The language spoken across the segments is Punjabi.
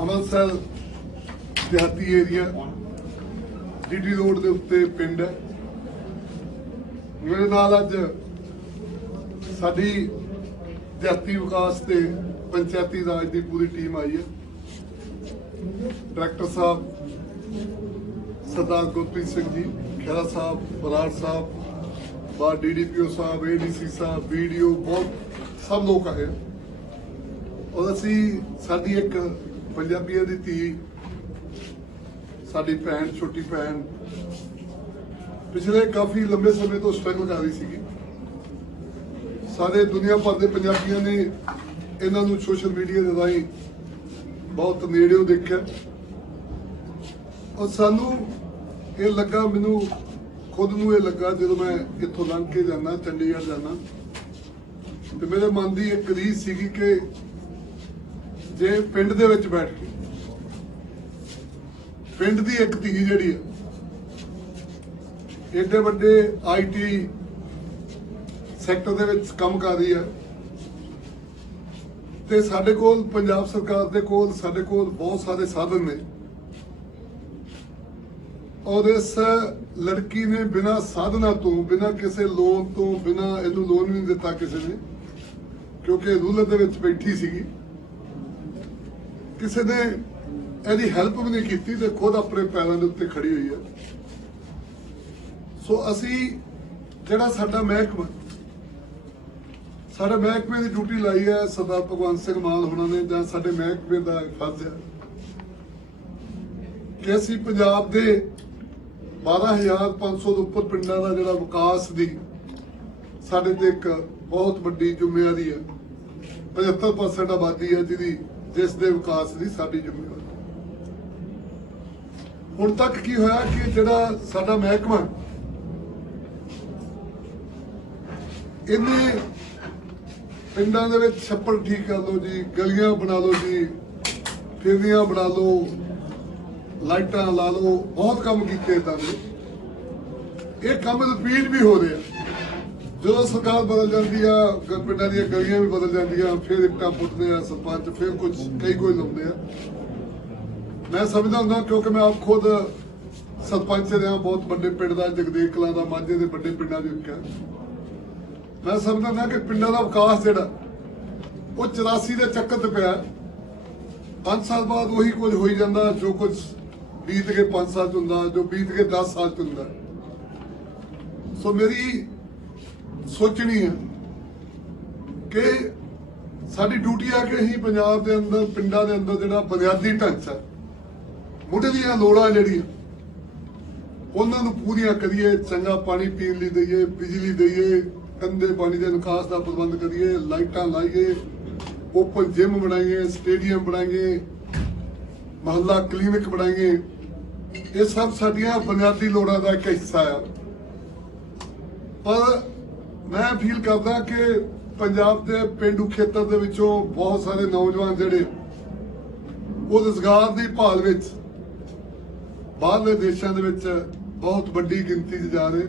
ਅੰਮ੍ਰਿਤਸਰ ਦਿਹਾਤੀ ਏਰੀਆ ਡੀਟੀ ਰੋਡ ਦੇ ਉੱਤੇ ਪਿੰਡ ਹੈ। ਮੇਰੇ ਨਾਲ ਅੱਜ ਸਾਡੀ ਦਿਹਾਤੀ ਵਿਕਾਸ ਤੇ ਪੰਚਾਇਤੀ ਰਾਜ ਦੀ ਪੂਰੀ ਟੀਮ ਆਈ ਹੈ। ਡਾਇਰੈਕਟਰ ਸਾਹਿਬ सरदार गुरप्रीत सिंह जी, खेरा साहब, बराड़ साहब, बाहर DDPO साहब, ADC साहब, BDO बहुत सब लोग आए और असी साडी एक पंजाबियों की धी साडी भैन छोटी भैन पिछले काफ़ी लंबे समय तो स्ट्रगल कर रही सी। सारे दुनिया भर के पंजाबियों ने इन्हों सोशल मीडिया के राही बहुत नेड़ियों देखा और सानू ये लगा, मैनू खुद नूं ये लगा जो मैं इत्थों लंघ के जाना चंडीगढ़ जाना तो मेरे मन की एक रीस सी कि जे पिंड दे विच बैठ के पिंड की एक धी जिहड़ी है एडे वड्डे IT सैक्टर दे विच काम कर रही है ते साडे कोल पंजाब सरकार दे कोल साडे कोल बहुत सारे साधन ने और इस लड़की ने बिना साधना तो बिना किसी लोन तो बिना इनू लोन भी नहीं दिता किसी ने क्योंकि रूलर दे विच बैठी सीगी किसी ने इहदी हैल्प भी नहीं की ते खुद अपने पैरों के उत्ते खड़ी हुई है। सो असी जिहड़ा साडा महकमे की ड्यूटी लाई है सरदार भगवंत सिंह मान होना ने जां साडे महकमे का फर्ज है कि असी पंजाब दे 12,500 ਤੋਂ ਉੱਪਰ ਪਿੰਡਾਂ ਦਾ ਜਿਹੜਾ ਵਿਕਾਸ ਦੀ ਸਾਡੇ ਤੇ ਇੱਕ ਬਹੁਤ ਵੱਡੀ ਜ਼ਿੰਮੇਵਾਰੀ ਹੈ। 75% ਆਬਾਦੀ ਹੈ ਜਿਸ ਦੇ ਵਿਕਾਸ ਦੀ ਸਾਡੀ ਜ਼ਿੰਮੇਵਾਰੀ। ਹੁਣ ਤੱਕ ਕੀ ਹੋਇਆ ਕਿ ਜਿਹੜਾ ਸਾਡਾ ਮਹਿਕਮਾ ਇਹਨੇ ਪਿੰਡਾਂ ਦੇ ਵਿੱਚ ਛੱਪੜ ਠੀਕ ਕਰ ਲਓ ਜੀ, ਗਲੀਆਂ ਬਣਾ ਲਓ ਜੀ, ਫਿਰਨੀਆਂ ਬਣਾ ਲਓ, लाइटा ला लो, बहुत काम किए एक काम रिपीट भी हो रहा जो सरकार बदल जाती है पिंडा दी गलियां भी बदल जाती फिर इट्टा पुटते हैं सरपंच फिर कुछ कोई लाते हैं। मैं समझदा हूं क्योंकि मैं आप खुद सरपंच रहा बहुत बड़े पिंड का जगदेव कलां दा माझे के बड़े पिंडा है। मैं समझदा कि पिंडा का विकास जिहड़ा वो 84 के चक्कर ते पिया 5 साल बाद वही कुछ हो ही जाता जो कुछ बीत के 5 साल होंगे जो बीत के 10 साल होंगे। सो मेरी सोचनी है कि साडी ड्यूटी है कि असीं पंजाब के अंदर पिंडा के अंदर जिहड़ा बुनियादी ढांचा मुढ़लियां लोड़ां जिहड़ियां उन्हां नूं पूरियां करिए, चंगा पानी पीण लई दईए, बिजली दईए, गंदे पानी के निकास का प्रबंध करिए, लाइटां लाइए, ओपन जिम बनाइए, स्टेडियम बनाइए, महल्ला क्लीनिक बनाइए। ये सब साडियां बुनियादी लोड़ां का एक हिस्सा है। पर मैं फील करदा कि पंजाब के पेंडू खेतर दे विचों बहुत सारे नौजवान जिहड़े वो रोजगार की भाल विच बाहरले देशों दे विच बहुत वड्डी गिनती च जा रहे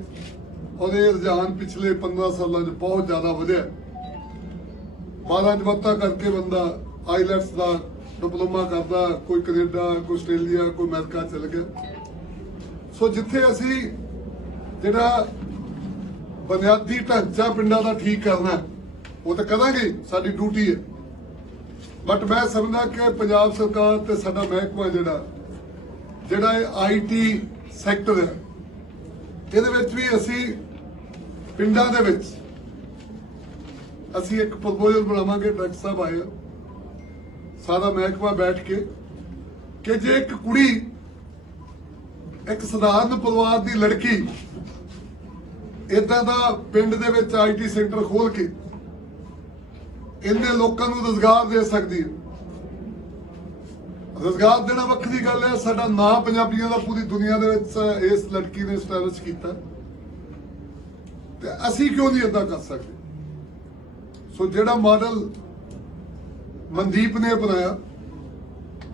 और ये रुझान पिछले 15 सालों च बहुत ज़्यादा वधिया। 12 जमातां करके बंदा आईलैट्स का डिप्लोमा करता, कोई कनेडा, कोई आस्ट्रेलिया, कोई अमेरिका चल गया। सो जिथे असी जिहड़ा बुनियादी ढांचा पिंडा का ठीक करना वो तो करांगे, साडी ड्यूटी है। बट मैं समझदा कि पंजाब सरकार ते साडा महकमा जिहड़ा IT सैक्टर है इहदे विच भी असी पिंडा दे विच असी एक प्रपोजल बनावांगे। डायरेक्टर साहब आए सारा महकमा बैठ के कि जे एक कुड़ी एक साधारण परिवार की लड़की इदां दा पिंड दे विच IT सेंटर खोल के इन्ने लोकां नूं रोजगार दे सकदी है। रोजगार देना वक्री गल है, साडा नां पंजाबियों का पूरी दुनिया दे विच इस लड़की ने एस्टैबलिश कीता ते असीं क्यों नहीं इदां कर सकते। सो जिहड़ा मॉडल मनदीप ने अपनाया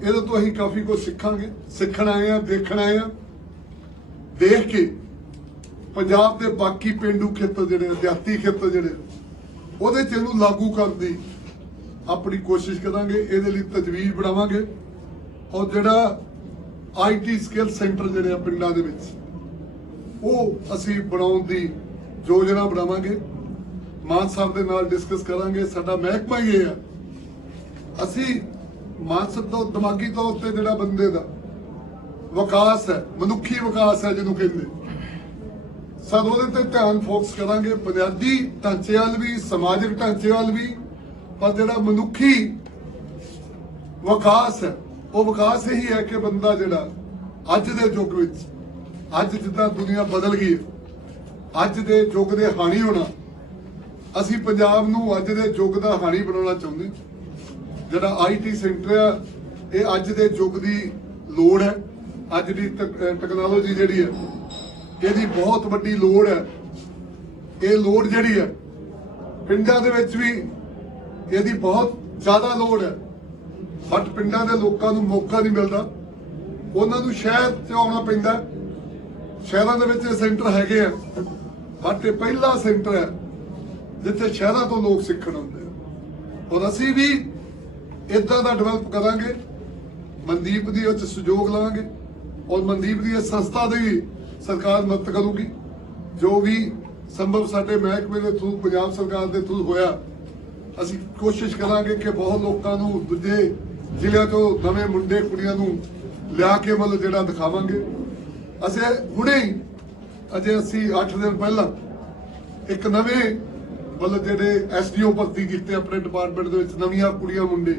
ये तो असीं काफ़ी कुछ सीखांगे, सीखण आए हैं, देखण आए हैं, देख के पंजाब के बाकी पेंडू खेतर जिहड़े देहाती खेतर जिहड़े ਉਹਦੇ ਚ लागू करने की अपनी कोशिश करांगे, ये तजवीज़ बनावांगे ਔਰ ਜਿਹੜਾ IT ਸਕਿੱਲ ਸੈਂਟਰ ਜਿਹੜੇ ਆ ਪਿੰਡਾਂ ਦੇ ਵਿੱਚ ਉਹ ਅਸੀਂ ਬਣਾਉਣ ਦੀ ਯੋਜਨਾ ਬਣਾਵਾਂਗੇ। ਮਾਨ ਸਾਹਿਬ ਦੇ ਨਾਲ ਡਿਸਕਸ ਕਰਾਂਗੇ। ਸਾਡਾ ਮਹਿਕਮਾ ਹੀ ਇਹ ਆ, ਅਸੀਂ ਮਾਨਸਿਕ ਤੋਂ ਦਿਮਾਗੀ ਤੌਰ ਤੇ ਜਿਹੜਾ ਬੰਦੇ ਦਾ ਵਿਕਾਸ ਹੈ, ਮਨੁੱਖੀ ਵਿਕਾਸ ਹੈ ਜਿਹਨੂੰ ਕਹਿੰਦੇ, ਸਾਨੂੰ ਉਹਦੇ ਤੇ ਧਿਆਨ ਫੋਕਸ ਕਰਾਂਗੇ। ਬੁਨਿਆਦੀ ਢਾਂਚੇ ਵੱਲ ਵੀ, ਸਮਾਜਿਕ ਢਾਂਚੇ ਵੱਲ ਵੀ, ਪਰ ਜਿਹੜਾ ਮਨੁੱਖੀ ਵਿਕਾਸ ਹੈ ਉਹ ਵਿਕਾਸ ਇਹੀ ਹੈ ਕਿ ਬੰਦਾ ਜਿਹੜਾ ਅੱਜ ਦੇ ਯੁੱਗ ਵਿੱਚ, ਅੱਜ ਜਿੱਦਾਂ ਦੁਨੀਆ ਬਦਲ ਗਈ ਹੈ, ਅੱਜ ਦੇ ਯੁੱਗ ਦੇ ਹਾਣੀ ਹੋਣਾ, ਅਸੀਂ ਪੰਜਾਬ ਨੂੰ ਅੱਜ ਦੇ ਯੁੱਗ ਦਾ ਹਾਣੀ ਬਣਾਉਣਾ ਚਾਹੁੰਦੇ। ਜਿਹੜਾ IT ਸੈਂਟਰ ਆ ਇਹ ਅੱਜ ਦੇ ਯੁੱਗ ਦੀ ਲੋੜ ਹੈ। ਅੱਜ ਦੀ ਟੈਕਨੋਲੋਜੀ ਜਿਹੜੀ ਹੈ ਇਹਦੀ ਬਹੁਤ ਵੱਡੀ ਲੋੜ ਹੈ। ਇਹ ਲੋੜ ਜਿਹੜੀ ਹੈ ਪਿੰਡਾਂ ਦੇ ਵਿੱਚ ਵੀ ਇਹਦੀ ਬਹੁਤ ਜ਼ਿਆਦਾ ਲੋੜ ਹੈ, ਬਟ ਪਿੰਡਾਂ ਦੇ ਲੋਕਾਂ ਨੂੰ ਮੌਕਾ ਨਹੀਂ ਮਿਲਦਾ। ਉਹਨਾਂ ਨੂੰ ਸ਼ਹਿਰ 'ਚ ਆਉਣਾ ਪੈਂਦਾ। ਸ਼ਹਿਰਾਂ ਦੇ ਵਿੱਚ ਇਹ ਸੈਂਟਰ ਹੈਗੇ ਆ, ਬਟ ਇਹ ਪਹਿਲਾ ਸੈਂਟਰ ਹੈ ਜਿੱਥੇ ਸ਼ਹਿਰਾਂ ਤੋਂ ਲੋਕ ਸਿੱਖਣ ਆਉਂਦੇ ਆ। ਔਰ ਅਸੀਂ ਵੀ ਇਦਾਂ ਦਾ ਡਿਵੈਲਪ ਕਰਾਂਗੇ। ਮਨਦੀਪ ਦੀ ਉਹ 'ਚ ਸਹਿਯੋਗ ਲਵਾਂਗੇ ਔਰ ਮਨਦੀਪ ਦੀ ਇਸ ਸੰਸਥਾ ਦੀ ਸਰਕਾਰ ਮਦਦ ਕਰੂਗੀ। ਜੋ ਵੀ ਸੰਭਵ ਸਾਡੇ ਮਹਿਕਮੇ ਦੇ ਥਰੂ, ਪੰਜਾਬ ਸਰਕਾਰ ਦੇ ਥਰੂ ਹੋਇਆ, ਅਸੀਂ ਕੋਸ਼ਿਸ਼ ਕਰਾਂਗੇ ਕਿ ਬਹੁਤ ਲੋਕਾਂ ਨੂੰ ਦੂਜੇ ਜ਼ਿਲ੍ਹਿਆਂ ਤੋਂ ਨਵੇਂ ਮੁੰਡੇ ਕੁੜੀਆਂ ਨੂੰ ਲਿਆ ਕੇ ਮਤਲਬ ਜਿਹੜਾ ਦਿਖਾਵਾਂਗੇ। ਅਸੀਂ ਹੁਣੇ ਹੀ ਅਜੇ ਅਸੀਂ 8 ਦਿਨ ਪਹਿਲਾਂ ਇੱਕ ਨਵੇਂ ਮਤਲਬ ਜਿਹੜੇ SDO ਭਰਤੀ ਕੀਤੇ ਆਪਣੇ ਡਿਪਾਰਟਮੈਂਟ ਦੇ ਵਿੱਚ, ਨਵੀਆਂ ਕੁੜੀਆਂ ਮੁੰਡੇ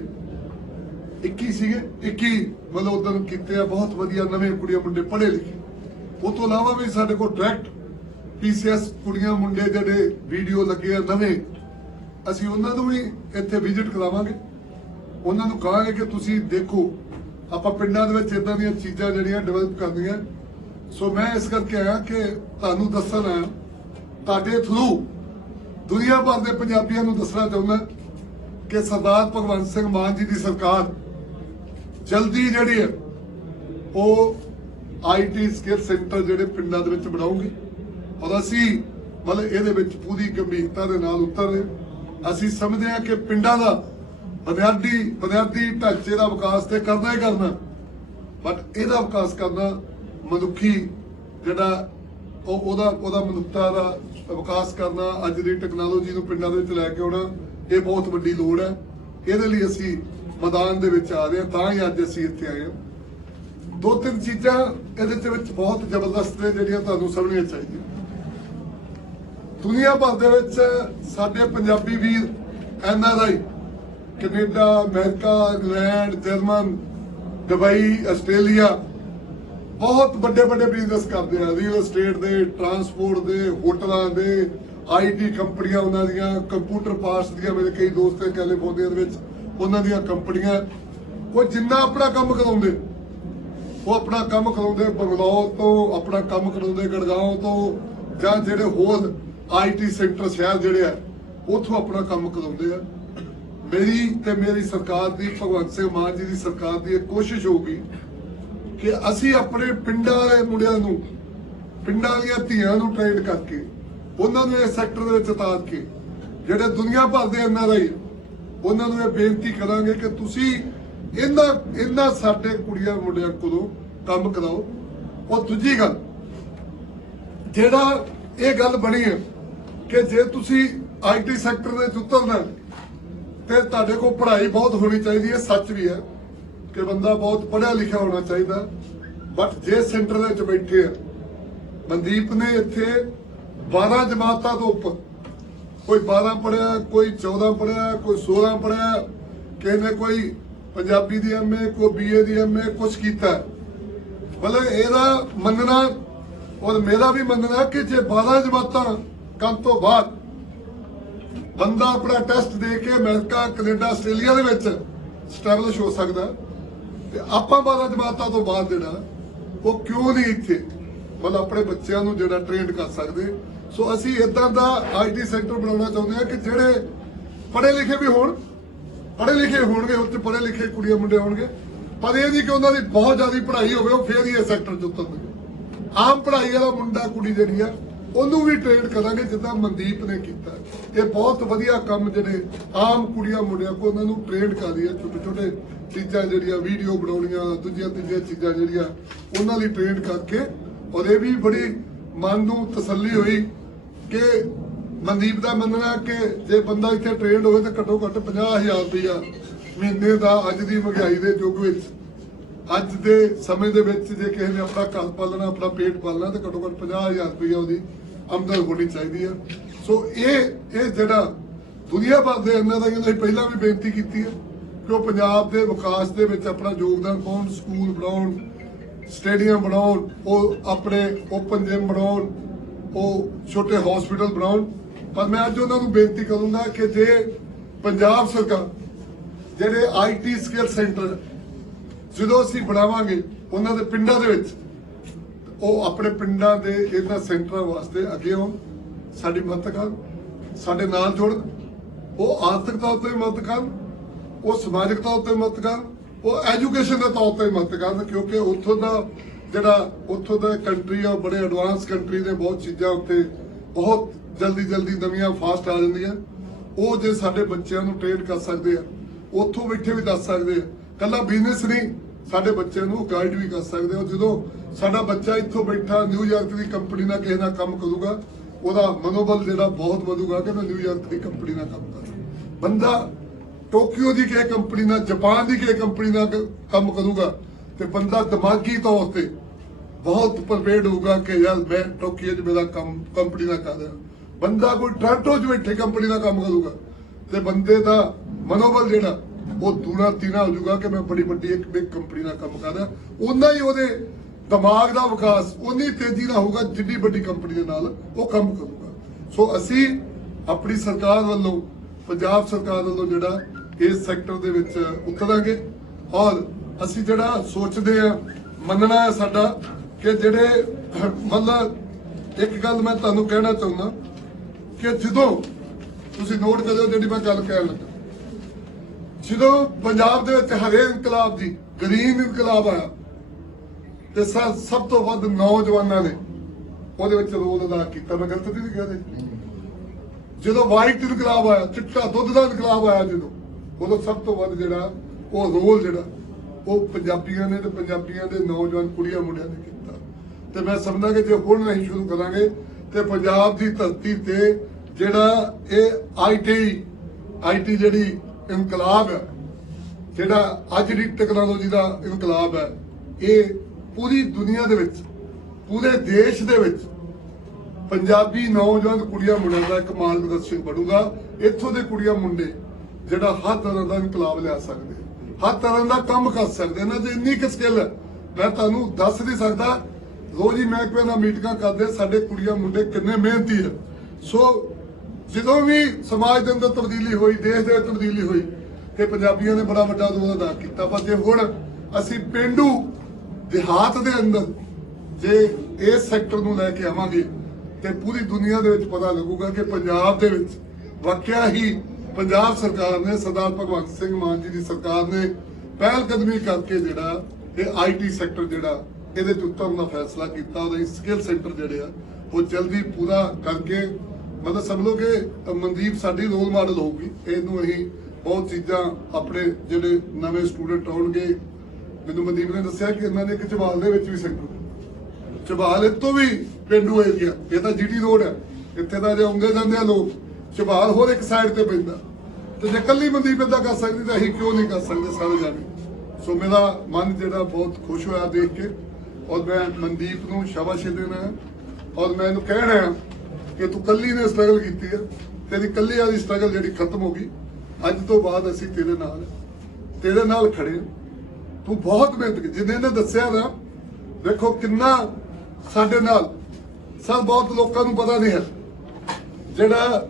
21 ਸੀਗੇ, 21 ਮਤਲਬ ਉਦੋਂ ਕੀਤੇ ਆ। ਬਹੁਤ ਵਧੀਆ ਨਵੇਂ ਕੁੜੀਆਂ ਮੁੰਡੇ ਪੜ੍ਹੇ ਲਿਖੇ। ਉਹ ਤੋਂ ਇਲਾਵਾ ਵੀ ਸਾਡੇ ਕੋਲ ਡਾਇਰੈਕਟ PCS ਕੁੜੀਆਂ ਮੁੰਡੇ ਜਿਹੜੇ ਵੀਡੀਓ ਲੱਗੇ ਆ ਨਵੇਂ, ਅਸੀਂ ਉਹਨਾਂ ਨੂੰ ਵੀ ਇੱਥੇ ਵਿਜ਼ਿਟ ਕਰਾਵਾਂਗੇ। ਉਹਨਾਂ ਨੂੰ ਕਹਾਂਗੇ ਕਿ ਤੁਸੀਂ ਦੇਖੋ, ਆਪਾਂ ਪਿੰਡਾਂ ਦੇ ਵਿੱਚ ਇਦਾਂ ਦੀਆਂ ਚੀਜ਼ਾਂ ਜਿਹੜੀਆਂ ਡਿਵੈਲਪ ਕਰਨੀਆਂ। ਸੋ ਮੈਂ ਇਸ ਕਰਕੇ ਆਇਆ ਕਿ ਤੁਹਾਨੂੰ ਦੱਸਣ ਆਇਆ, ਤੁਹਾਡੇ ਥਰੂ ਦੁਨੀਆ ਭਰ ਦੇ ਪੰਜਾਬੀਆਂ ਨੂੰ ਦੱਸਣਾ ਚਾਹੁੰਦਾ ਕਿ ਸਰਦਾਰ ਭਗਵੰਤ ਸਿੰਘ ਮਾਨ ਜੀ ਦੀ ਸਰਕਾਰ ਜਲਦੀ ਜਿਹੜੀ ਹੈ ਉਹ IT ਸਕਿੱਲ ਸੈਂਟਰ ਜਿਹੜੇ ਪਿੰਡਾਂ ਦੇ ਵਿੱਚ ਬਣਾਉਗੀ। ਔਰ ਅਸੀਂ ਮਤਲਬ ਇਹਦੇ ਵਿੱਚ ਪੂਰੀ ਗੰਭੀਰਤਾ ਦੇ ਨਾਲ ਉਤਰ ਰਹੇ। ਅਸੀਂ ਸਮਝਦੇ ਹਾਂ ਕਿ ਪਿੰਡਾਂ ਦਾ ਬੁਨਿਆਦੀ ਢਾਂਚੇ ਦਾ ਵਿਕਾਸ ਤੇ ਕਰਨਾ ਹੀ ਕਰਨਾ, ਬਟ ਇਹਦਾ ਵਿਕਾਸ ਕਰਨਾ ਮਨੁੱਖੀ ਜਿਹੜਾ ਉਹਦਾ ਮਨੁੱਖਤਾ ਦਾ ਵਿਕਾਸ ਕਰਨਾ, ਅੱਜ ਦੀ ਟੈਕਨੋਲੋਜੀ ਨੂੰ ਪਿੰਡਾਂ ਦੇ ਵਿੱਚ ਲੈ ਕੇ ਆਉਣਾ, ਇਹ ਬਹੁਤ ਵੱਡੀ ਲੋੜ ਹੈ। ਇਹਦੇ ਲਈ ਅਸੀਂ ਮੈਦਾਨ ਦੇ ਵਿੱਚ ਆ ਰਹੇ ਹਾਂ, ਤਾਂ ਹੀ ਅੱਜ ਅਸੀਂ ਇੱਥੇ ਆਏ ਹਾਂ। 2-3 ਚੀਜ਼ਾਂ ਇਹਦੇ ਵਿੱਚ ਬਹੁਤ ਜ਼ਬਰਦਸਤ ਨੇ ਜਿਹੜੀਆਂ ਤੁਹਾਨੂੰ ਸਮਝਣੀਆਂ ਚਾਹੀਦੀਆਂ। ਦੁਨੀਆ ਭਰ ਦੇ ਵਿੱਚ ਸਾਡੇ ਪੰਜਾਬੀ ਵੀਰ NRI Canada, America, England, German, Dubai, Australia ਬਹੁਤ ਵੱਡੇ ਬਿਜ਼ਨਸ ਕਰਦੇ ਆ। ਰੀਅਲ ਏਸਟੇਟ ਦੇ, ਟਰਾਂਸਪੋਰਟ ਦੇ, ਹੋਟਲਾਂ ਦੇ, IT ਕੰਪਨੀਆਂ ਉਹਨਾਂ ਦੀਆਂ, ਕੰਪਿਊਟਰ ਪਾਰਟਸ ਦੀਆਂ। ਮੇਰੇ ਕਈ ਦੋਸਤ ਹੈ ਕੈਲੀਫੋਰਨੀਆ ਦੇ ਵਿੱਚ, ਉਹਨਾਂ ਦੀਆਂ ਕੰਪਨੀਆਂ। ਉਹ ਜਿੰਨਾ ਆਪਣਾ ਕੰਮ ਕਰਾਉਂਦੇ, ਉਹ ਆਪਣਾ ਕੰਮ ਕਰਾਉਂਦੇ ਬੰਗਲੌਰ ਤੋਂ, ਆਪਣਾ ਕੰਮ ਕਰਾਉਂਦੇ ਗੁੜਗਾਉਂ ਤੋਂ, ਜਾਂ ਜਿਹੜੇ ਹੋਰ IT ਸੈਂਟਰ ਸ਼ਹਿਰ ਜਿਹੜੇ ਆ ਉੱਥੋਂ ਆਪਣਾ ਕੰਮ ਕਰਾਉਂਦੇ ਆ। ਮੇਰੀ ਸਰਕਾਰ ਦੀ, ਭਗਵੰਤ ਸਿੰਘ ਮਾਨ ਜੀ ਦੀ ਸਰਕਾਰ ਦੀ ਇਹ ਕੋਸ਼ਿਸ਼ ਹੋਊਗੀ ਕਿ ਅਸੀਂ ਆਪਣੇ ਪਿੰਡਾਂ ਦੇ ਮੁੰਡਿਆਂ ਨੂੰ, ਪਿੰਡਾਂ ਦੀਆਂ ਧੀਆਂ ਨੂੰ ਟ੍ਰੇਨ ਕਰਕੇ ਉਹਨਾਂ ਨੂੰ ਇਸ ਸੈਕਟਰ ਦੇ ਵਿੱਚ ਉਤਾਰ ਕੇ, ਜਿਹੜੇ ਦੁਨੀਆ ਭਰ ਦੇ NRI ਉਹਨਾਂ ਨੂੰ ਇਹ ਬੇਨਤੀ ਕਰਾਂਗੇ ਕਿ ਤੁਸੀਂ ਇਹਨਾਂ ਸਾਡੇ ਕੁੜੀਆਂ ਮੁੰਡਿਆਂ ਕੋਲੋਂ ਕੰਮ ਕਰਾਓ। ਔਰ ਦੂਜੀ ਗੱਲ, ਜਿਹੜਾ ਇਹ ਗੱਲ ਬਣੀ ਹੈ ਕਿ ਜੇ ਤੁਸੀਂ IT ਸੈਕਟਰ ਦੇ ਵਿੱਚ ਉਤਰਨਾ ਤੇ ਤੁਹਾਡੇ ਕੋਲ ਪੜ੍ਹਾਈ ਬਹੁਤ ਹੋਣੀ ਚਾਹੀਦੀ ਹੈ। ਸੱਚ ਵੀ ਹੈ ਕਿ ਬੰਦਾ ਬਹੁਤ ਪੜ੍ਹਿਆ ਲਿਖਿਆ ਹੋਣਾ ਚਾਹੀਦਾ, ਬਟ ਜੇ ਸੈਂਟਰ ਦੇ ਵਿੱਚ ਬੈਠੇ ਆ, ਮਨਦੀਪ ਨੇ ਇੱਥੇ 12 ਜਮਾਤਾਂ ਤੋਂ ਉੱਪਰ, ਕੋਈ 12 ਪੜ੍ਹਿਆ, ਕੋਈ 14 ਪੜ੍ਹਿਆ, ਕੋਈ 16 ਪੜ੍ਹਿਆ, ਕਿਸੇ ਨੇ ਕੋਈ ਪੰਜਾਬੀ ਦੀ MA, ਕੋਈ BA ਦੀ MA ਕੁਛ ਕੀਤਾ। ਮਤਲਬ ਇਹਦਾ ਮੰਨਣਾ ਔਰ ਮੇਰਾ ਵੀ ਮੰਨਣਾ ਕਿ ਜੇ 12 ਜਮਾਤਾਂ ਕਰਨ ਤੋਂ ਬਾਅਦ ਬੰਦਾ ਆਪਣਾ ਟੈਸਟ ਦੇ ਕੇ ਅਮਰੀਕਾ, ਕੈਨੇਡਾ, ਆਸਟ੍ਰੇਲੀਆ ਦੇ ਵਿੱਚ ਸਟੈਬਲਿਸ਼ ਹੋ ਸਕਦਾ, ਤੇ ਆਪਾਂ 12 ਜਮਾਤਾਂ ਤੋਂ ਬਾਅਦ ਜਿਹੜਾ ਉਹ ਕਿਉਂ ਨਹੀਂ ਇੱਥੇ ਮਤਲਬ ਆਪਣੇ ਬੱਚਿਆਂ ਨੂੰ ਜਿਹੜਾ ਟ੍ਰੇਨਡ ਕਰ ਸਕਦੇ। ਸੋ ਅਸੀਂ ਇਦਾਂ ਦਾ IT ਸੈਂਟਰ ਬਣਾਉਣਾ ਚਾਹੁੰਦੇ ਹਾਂ ਕਿ ਜਿਹੜੇ ਪੜ੍ਹੇ ਲਿਖੇ ਵੀ ਹੋਣ, ਪੜ੍ਹੇ ਲਿਖੇ ਹੋਣਗੇ, ਉੱਥੇ ਪੜ੍ਹੇ ਲਿਖੇ ਕੁੜੀਆਂ ਮੁੰਡੇ ਹੋਣਗੇ, ਪਰ ਇਹ ਨਹੀਂ ਕਿ ਉਹਨਾਂ ਦੀ ਬਹੁਤ ਜ਼ਿਆਦਾ ਪੜ੍ਹਾਈ ਹੋਵੇ ਉਹ ਫੇਰ ਹੀ ਇਸ ਸੈਕਟਰ 'ਚ ਉਤਰਨਗੇ। ਆਮ ਪੜ੍ਹਾਈ ਵਾਲਾ ਮੁੰਡਾ ਕੁੜੀ ਜਿਹੜੀ ਆ ਉਹਨੂੰ ਵੀ ਟ੍ਰੇਨ ਕਰਾਂਗੇ ਜਿੱਦਾਂ ਮਨਦੀਪ ਨੇ ਕੀਤਾ। ਇਹ ਬਹੁਤ ਵਧੀਆ ਕੰਮ ਜਿਹੜੇ ਆਮ ਕੁੜੀਆਂ ਮੁੰਡਿਆਂ ਕੋ ਉਹਨਾਂ ਨੂੰ ਟ੍ਰੇਨ ਕਰੀ ਆ, ਛੋਟੇ ਛੋਟੇ ਚੀਜ਼ਾਂ ਜਿਹੜੀਆਂ ਵੀਡੀਓ ਬਣਾਉਣੀਆਂ, ਦੂਜੀਆਂ ਤੀਜੀਆਂ ਚੀਜ਼ਾਂ ਜਿਹੜੀਆਂ ਉਹਨਾਂ ਲਈ ਟ੍ਰੇਨ ਕਰਕੇ। ਔਰ ਇਹ ਵੀ ਬੜੀ ਮਨ ਨੂੰ ਤਸੱਲੀ ਹੋਈ ਕਿ ਮਨਦੀਪ ਦਾ ਮੰਨਣਾ ਕਿ ਜੇ ਬੰਦਾ ਇੱਥੇ ਟ੍ਰੇਨ ਹੋਵੇ ਤਾਂ ਘੱਟੋ ਘੱਟ 50,000 ਰੁਪਇਆ ਮਹੀਨੇ ਦਾ ਅੱਜ ਦੀ ਮਹਿੰਗਾਈ ਦੇ ਯੁੱਗ ਵਿੱਚ, ਅੱਜ ਦੇ ਸਮੇਂ ਦੇ ਵਿੱਚ ਜੇ ਕਿਸੇ ਨੇ ਆਪਣਾ ਘਰ ਪਾਲਣਾ, ਆਪਣਾ ਪੇਟ ਪਾਲਣਾ ਤਾਂ ਘੱਟੋ ਘੱਟ 50,000 ਰੁਪਇਆ ਉਹਦੀ ਆਮਦਨ ਹੋਣੀ ਚਾਹੀਦੀ ਆ। ਸੋ ਇਹ ਜਿਹੜਾ ਦੁਨੀਆ ਭਰ ਦੇ ਇਹਨਾਂ ਦਾ ਅਸੀਂ ਪਹਿਲਾਂ ਵੀ ਬੇਨਤੀ ਕੀਤੀ ਹੈ ਕਿ ਉਹ ਪੰਜਾਬ ਦੇ ਵਿਕਾਸ ਦੇ ਵਿੱਚ ਆਪਣਾ ਯੋਗਦਾਨ ਪਾਉਣ, ਸਕੂਲ ਬਣਾਉਣ, ਸਟੇਡੀਅਮ ਬਣਾਉਣ, ਉਹ ਆਪਣੇ ਓਪਨ ਜਿਮ ਬਣਾਉਣ, ਉਹ ਛੋਟੇ ਹਸਪੀਟਲ ਬਣਾਉਣ। ਪਰ ਮੈਂ ਅੱਜ ਉਹਨਾਂ ਨੂੰ ਬੇਨਤੀ ਕਰੂੰਗਾ ਕਿ ਜੇ ਪੰਜਾਬ ਸਰਕਾਰ ਜਿਹੜੇ IT ਸਕਿੱਲ ਸੈਂਟਰ ਜਦੋਂ ਅਸੀਂ ਬਣਾਵਾਂਗੇ ਉਹਨਾਂ ਦੇ ਪਿੰਡਾਂ ਦੇ ਵਿੱਚ, ਉਹ ਆਪਣੇ ਪਿੰਡਾਂ ਦੇ ਇਹਨਾਂ ਸੈਂਟਰਾਂ ਵਾਸਤੇ ਅੱਗੇ ਆਉਣ, ਸਾਡੀ ਮਦਦ ਕਰਨ, ਸਾਡੇ ਨਾਲ ਜੁੜਨ। ਉਹ ਆਰਥਿਕ ਤੌਰ ਤੇ ਮਦਦ ਕਰਨ, ਉਹ ਸਮਾਜਿਕ ਤੌਰ ਤੇ ਮਦਦ ਕਰਨ, ਉਹ ਐਜੂਕੇਸ਼ਨ ਦੇ ਤੌਰ ਤੇ ਮਦਦ ਕਰਨ, ਕਿਉਂਕਿ ਉੱਥੋਂ ਦਾ ਕੰਟਰੀ ਆ ਬੜੇ ਐਡਵਾਂਸ ਕੰਟਰੀ ਦੇ, ਬਹੁਤ ਚੀਜ਼ਾਂ ਉੱਤੇ ਬਹੁਤ ਜਲਦੀ ਨਵੀਆਂ ਫਾਸਟ ਆ ਜਾਂਦੀਆਂ। ਉਹ ਜੇ ਸਾਡੇ ਬੱਚਿਆਂ ਨੂੰ ਟ੍ਰੇਨ ਕਰ ਸਕਦੇ ਆ, ਉੱਥੋਂ ਬੈਠੇ ਵੀ ਦੱਸ ਸਕਦੇ ਆ, ਕੱਲਾ ਬਿਜ਼ਨਸ ਨਹੀਂ, ਸਾਡੇ ਬੱਚਿਆਂ ਨੂੰ ਗਾਈਡ ਵੀ ਕਰ ਸਕਦੇ ਹੋ। ਜਦੋਂ ਸਾਡਾ ਬੱਚਾ ਇੱਥੋਂ ਬੈਠਾ ਨਿਊਯਾਰਕ ਦੀ ਕੰਪਨੀ ਨਾਲ ਕਿਸੇ ਨਾਲ ਕੰਮ ਕਰੂਗਾ, ਉਹਦਾ ਮਨੋਬਲ ਜਿਹੜਾ ਬਹੁਤ ਵਧੂਗਾ ਕਿ ਮੈਂ ਨਿਊਯਾਰਕ ਦੀ ਕੰਪਨੀ ਨਾਲ ਕੰਮ ਕਰਾਂ। ਬੰਦਾ ਟੋਕੀਓ ਦੀ ਕਿਸੇ ਕੰਪਨੀ ਨਾਲ, ਜਾਪਾਨ ਦੀ ਕਿਸੇ ਕੰਪਨੀ ਨਾਲ ਕੰਮ ਕਰੂਗਾ ਤੇ ਬੰਦਾ ਦਿਮਾਗੀ ਤੌਰ ਤੇ ਬਹੁਤ ਪ੍ਰਪੇਅਰਡ ਹੋਊਗਾ ਕਿ ਯਾਰ ਮੈਂ ਟੋਕੀਓ 'ਚ ਮੇਰਾ ਕੰਮ ਕੰਪਨੀ ਨਾਲ ਕਰ ਰਿਹਾ। ਬੰਦਾ ਕੋਈ ਟੋਰਾਂਟੋ 'ਚ ਬੈਠੇ ਕੰਪਨੀ ਨਾਲ ਕੰਮ ਕਰੂਗਾ ਤੇ ਬੰਦੇ ਦਾ ਮਨੋਬਲ ਜਿਹੜਾ ਉਹ ਦੂਣਾ ਤੀਣਾ ਹੋ ਜਾਊਗਾ ਕਿ ਮੈਂ ਬੜੀ ਵੱਡੀ ਇੱਕ ਬਿਗ ਕੰਪਨੀ ਨਾਲ ਕੰਮ ਕਰ ਰਿਹਾ। ਉਨਾ ਹੀ ਉਹਦੇ ਦਿਮਾਗ ਦਾ ਵਿਕਾਸ ਉਨੀ ਤੇਜ਼ੀ ਨਾਲ ਹੋਊਗਾ ਜਿੱਡੀ ਵੱਡੀ ਕੰਪਨੀ ਦੇ ਨਾਲ ਉਹ ਕੰਮ ਕਰੂਗਾ। ਸੋ ਅਸੀਂ ਆਪਣੀ ਸਰਕਾਰ ਵੱਲੋਂ, ਪੰਜਾਬ ਸਰਕਾਰ ਵੱਲੋਂ ਜਿਹੜਾ ਇਸ ਸੈਕਟਰ ਦੇ ਵਿੱਚ ਉਤਰਾਂਗੇ। ਔਰ ਅਸੀਂ ਜਿਹੜਾ ਸੋਚਦੇ ਆ, ਮੰਨਣਾ ਹੈ ਸਾਡਾ ਕਿ ਜਿਹੜੇ ਮਤਲਬ ਇੱਕ ਗੱਲ ਮੈਂ ਤੁਹਾਨੂੰ ਕਹਿਣਾ ਚਾਹੁੰਦਾ ਕਿ ਜਦੋਂ ਤੁਸੀਂ ਨੋਟ ਕਰਿਓ ਜਿਹੜੀ ਮੈਂ ਗੱਲ ਕਹਿਣ ਲੱਗਾ, ਜਦੋਂ ਪੰਜਾਬ ਦੇ ਵਿੱਚ ਹਰੇ ਇਨਕਲਾਬ ਦੀ ਗ੍ਰੀਨ ਇਨਕਲਾਬ ਆਇਆ ਤੇ ਸਭ ਤੋਂ ਵੱਧ ਨੌਜਵਾਨਾਂ ਨੇ ਉਹਦੇ ਵਿੱਚ ਰੋਲ ਅਦਾ ਕੀਤਾ। ਮੈਂ ਗਲਤ ਨਹੀਂ ਕਹਿੰਦਾ। ਜਦੋਂ ਵਾਈਟ ਇਨਕਲਾਬ ਆਇਆ, ਚਿੱਟਾ ਦੁੱਧ ਦਾ ਇਨਕਲਾਬ ਆਇਆ, ਜਦੋਂ ਉਦੋਂ ਸਭ ਤੋਂ ਵੱਧ ਜਿਹੜਾ ਉਹ ਰੋਲ ਜਿਹੜਾ ਉਹ ਪੰਜਾਬੀਆਂ ਨੇ ਤੇ ਪੰਜਾਬੀਆਂ ਦੇ ਨੌਜਵਾਨ ਕੁੜੀਆਂ ਮੁੰਡਿਆਂ ਨੇ ਕੀਤਾ। ਤੇ ਮੈਂ ਸਮਝਦਾ ਕਿ ਜੇ ਹੁਣ ਅਸੀਂ ਸ਼ੁਰੂ ਕਰਾਂਗੇ ਤੇ ਪੰਜਾਬ ਦੀ ਧਰਤੀ ਤੇ ਜਿਹੜਾ ਇਹ ਆਈਟੀ ਜਿਹੜੀ ਇਨਕਲਾਬ ਹੈ, ਜਿਹੜਾ ਅੱਜ ਦੀ ਟੈਕਨੋਲੋਜੀ ਦਾ ਇਨਕਲਾਬ ਹੈ, ਇਹ ਪੂਰੀ ਦੁਨੀਆ ਦੇ ਵਿੱਚ, ਪੂਰੇ ਦੇਸ਼ ਦੇ ਵਿੱਚ ਪੰਜਾਬੀ ਨੌਜਵਾਨ ਕੁੜੀਆਂ ਮੁੰਡਿਆਂ ਦਾ ਇੱਕ ਮਾਰਗਦਰਸ਼ਨ ਬਣੂਗਾ। ਇੱਥੋਂ ਦੇ ਕੁੜੀਆਂ ਮੁੰਡੇ ਜਿਹੜਾ ਹਰ ਤਰ੍ਹਾਂ ਦਾ ਇਨਕਲਾਬ ਲਿਆ ਸਕਦੇ, ਹਰ ਤਰ੍ਹਾਂ ਦਾ ਕੰਮ ਕਰ ਸਕਦੇ। ਇਹਨਾਂ 'ਚ ਇੰਨੀ ਕੁ ਸਕਿੱਲ ਹੈ ਮੈਂ ਤੁਹਾਨੂੰ ਦੱਸ ਨਹੀਂ ਸਕਦਾ। ਰੋਜ਼ ਹੀ ਮਹਿਕਮੇ ਨਾਲ ਮੀਟਿੰਗਾਂ ਕਰਦੇ, ਸਾਡੇ ਕੁੜੀਆਂ ਮੁੰਡੇ ਕਿੰਨੇ ਮਿਹਨਤੀ ਹੈ। ਸੋ ਜਦੋਂ ਵੀ ਸਮਾਜ ਦੇ ਅੰਦਰ ਤਬਦੀਲੀ ਹੋਈ, ਦੇਸ਼ ਦੇ ਵਿੱਚ ਤਬਦੀਲੀ ਹੋਈ ਤੇ ਪੰਜਾਬੀਆਂ ਨੇ ਬੜਾ ਵੱਡਾ ਰੋਲ ਅਦਾ ਕੀਤਾ। ਪਰ ਜੇ ਹੁਣ ਅਸੀਂ ਪਿੰਡੂ ਦਿਹਾਤ ਦੇ ਅੰਦਰ ਜੇ ਇਸ ਸੈਕਟਰ ਨੂੰ ਲੈ ਕੇ ਆਵਾਂਗੇ ਤੇ ਪੂਰੀ ਦੁਨੀਆ ਦੇ ਵਿੱਚ ਪਤਾ ਲੱਗੂਗਾ ਕਿ ਪੰਜਾਬ ਦੇ ਵਿੱਚ ਵਾਕਿਆ ਹੀ ਪੰਜਾਬ ਸਰਕਾਰ ਨੇ, ਸਰਦਾਰ ਭਗਵੰਤ ਸਿੰਘ ਮਾਨ ਜੀ ਦੀ ਸਰਕਾਰ ਨੇ ਪਹਿਲ ਕਦਮੀ ਕਰਕੇ ਜਿਹੜਾ ਇਹ ਆਈਟੀ ਸੈਕਟਰ ਜਿਹੜਾ ਇਹਦੇ ਚ ਉਤਰਨ ਦਾ ਫੈਸਲਾ ਕੀਤਾ। ਉਹਦੇ ਸਕਿੱਲ ਸੈਂਟਰ ਜਿਹੜੇ ਆ ਉਹ ਜਲਦੀ ਪੂਰਾ ਕਰਕੇ, ਮਤਲਬ ਸਮਝ ਲਓ ਕਿ ਮਨਦੀਪ ਸਾਡੀ ਰੋਲ ਮਾਡਲ ਹੋਊਗੀ। ਇਹਨੂੰ ਅਸੀਂ ਬਹੁਤ ਚੀਜ਼ਾਂ ਆਪਣੇ ਜਿਹੜੇ ਨਵੇਂ ਸਟੂਡੈਂਟ ਆਉਣਗੇ, ਮੈਨੂੰ ਮਨਦੀਪ ਨੇ ਦੱਸਿਆ ਕਿ ਇਹਨਾਂ ਨੇ ਇੱਕ ਝਬਾਲ ਦੇ ਵਿੱਚ ਵੀ ਸੈਂਟਰ, ਝਬਾਲ ਇਹ ਤੋਂ ਵੀ ਪਿੰਡੂ ਏਰੀਆ, ਇਹ ਤਾਂ ਜੀਟੀ ਰੋਡ ਹੈ, ਇੱਥੇ ਤਾਂ ਜੇ ਆਉਂਦੇ ਜਾਂਦੇ ਆ ਲੋਕ, ਝਬਾਲ ਹੋਰ ਇੱਕ ਸਾਈਡ ਤੇ ਪੈਂਦਾ। ਤੇ ਜੇ ਕੱਲੀ ਮਨਦੀਪ ਏਦਾਂ ਕਰ ਸਕਦੀ ਤਾਂ ਅਸੀਂ ਕਿਉਂ ਨਹੀਂ ਕਰ ਸਕਦੇ ਸਾਰੇ ਜਾਣੇ। ਸੋ ਮੇਰਾ ਮਨ ਜਿਹੜਾ ਬਹੁਤ ਖੁਸ਼ ਹੋਇਆ ਦੇਖ ਕੇ, ਔਰ ਮੈਂ ਮਨਦੀਪ ਨੂੰ ਸ਼ਾਬਾਸ਼ੀ ਦੇਣਾ ਹੈ ਔਰ ਮੈਂ ਇਹਨੂੰ ਕਹਿਣਾ ਹੈ ਕਿ ਤੂੰ ਕੱਲੀ ਨੇ ਸਟਰਗਲ ਕੀਤੀ ਹੈ, ਤੇਰੀ ਕੱਲੀ ਵਾਲੀ ਸਟਰਗਲ ਜਿਹੜੀ ਖਤਮ ਹੋ ਗਈ। ਅੱਜ ਤੋਂ ਬਾਅਦ ਅਸੀਂ ਤੇਰੇ ਨਾਲ ਖੜੇ ਹਾਂ। ਤੂੰ ਬਹੁਤ ਮਿਹਨਤ ਕੀਤੀ, ਜਿੰਨੇ ਨੇ ਦੱਸਿਆ ਨਾ, ਦੇਖੋ ਕਿੰਨਾ ਸਾਡੇ ਨਾਲ ਸਭ, ਬਹੁਤ ਲੋਕਾਂ ਨੂੰ ਪਤਾ ਨਹੀਂ ਹੈ ਜਿਹੜਾ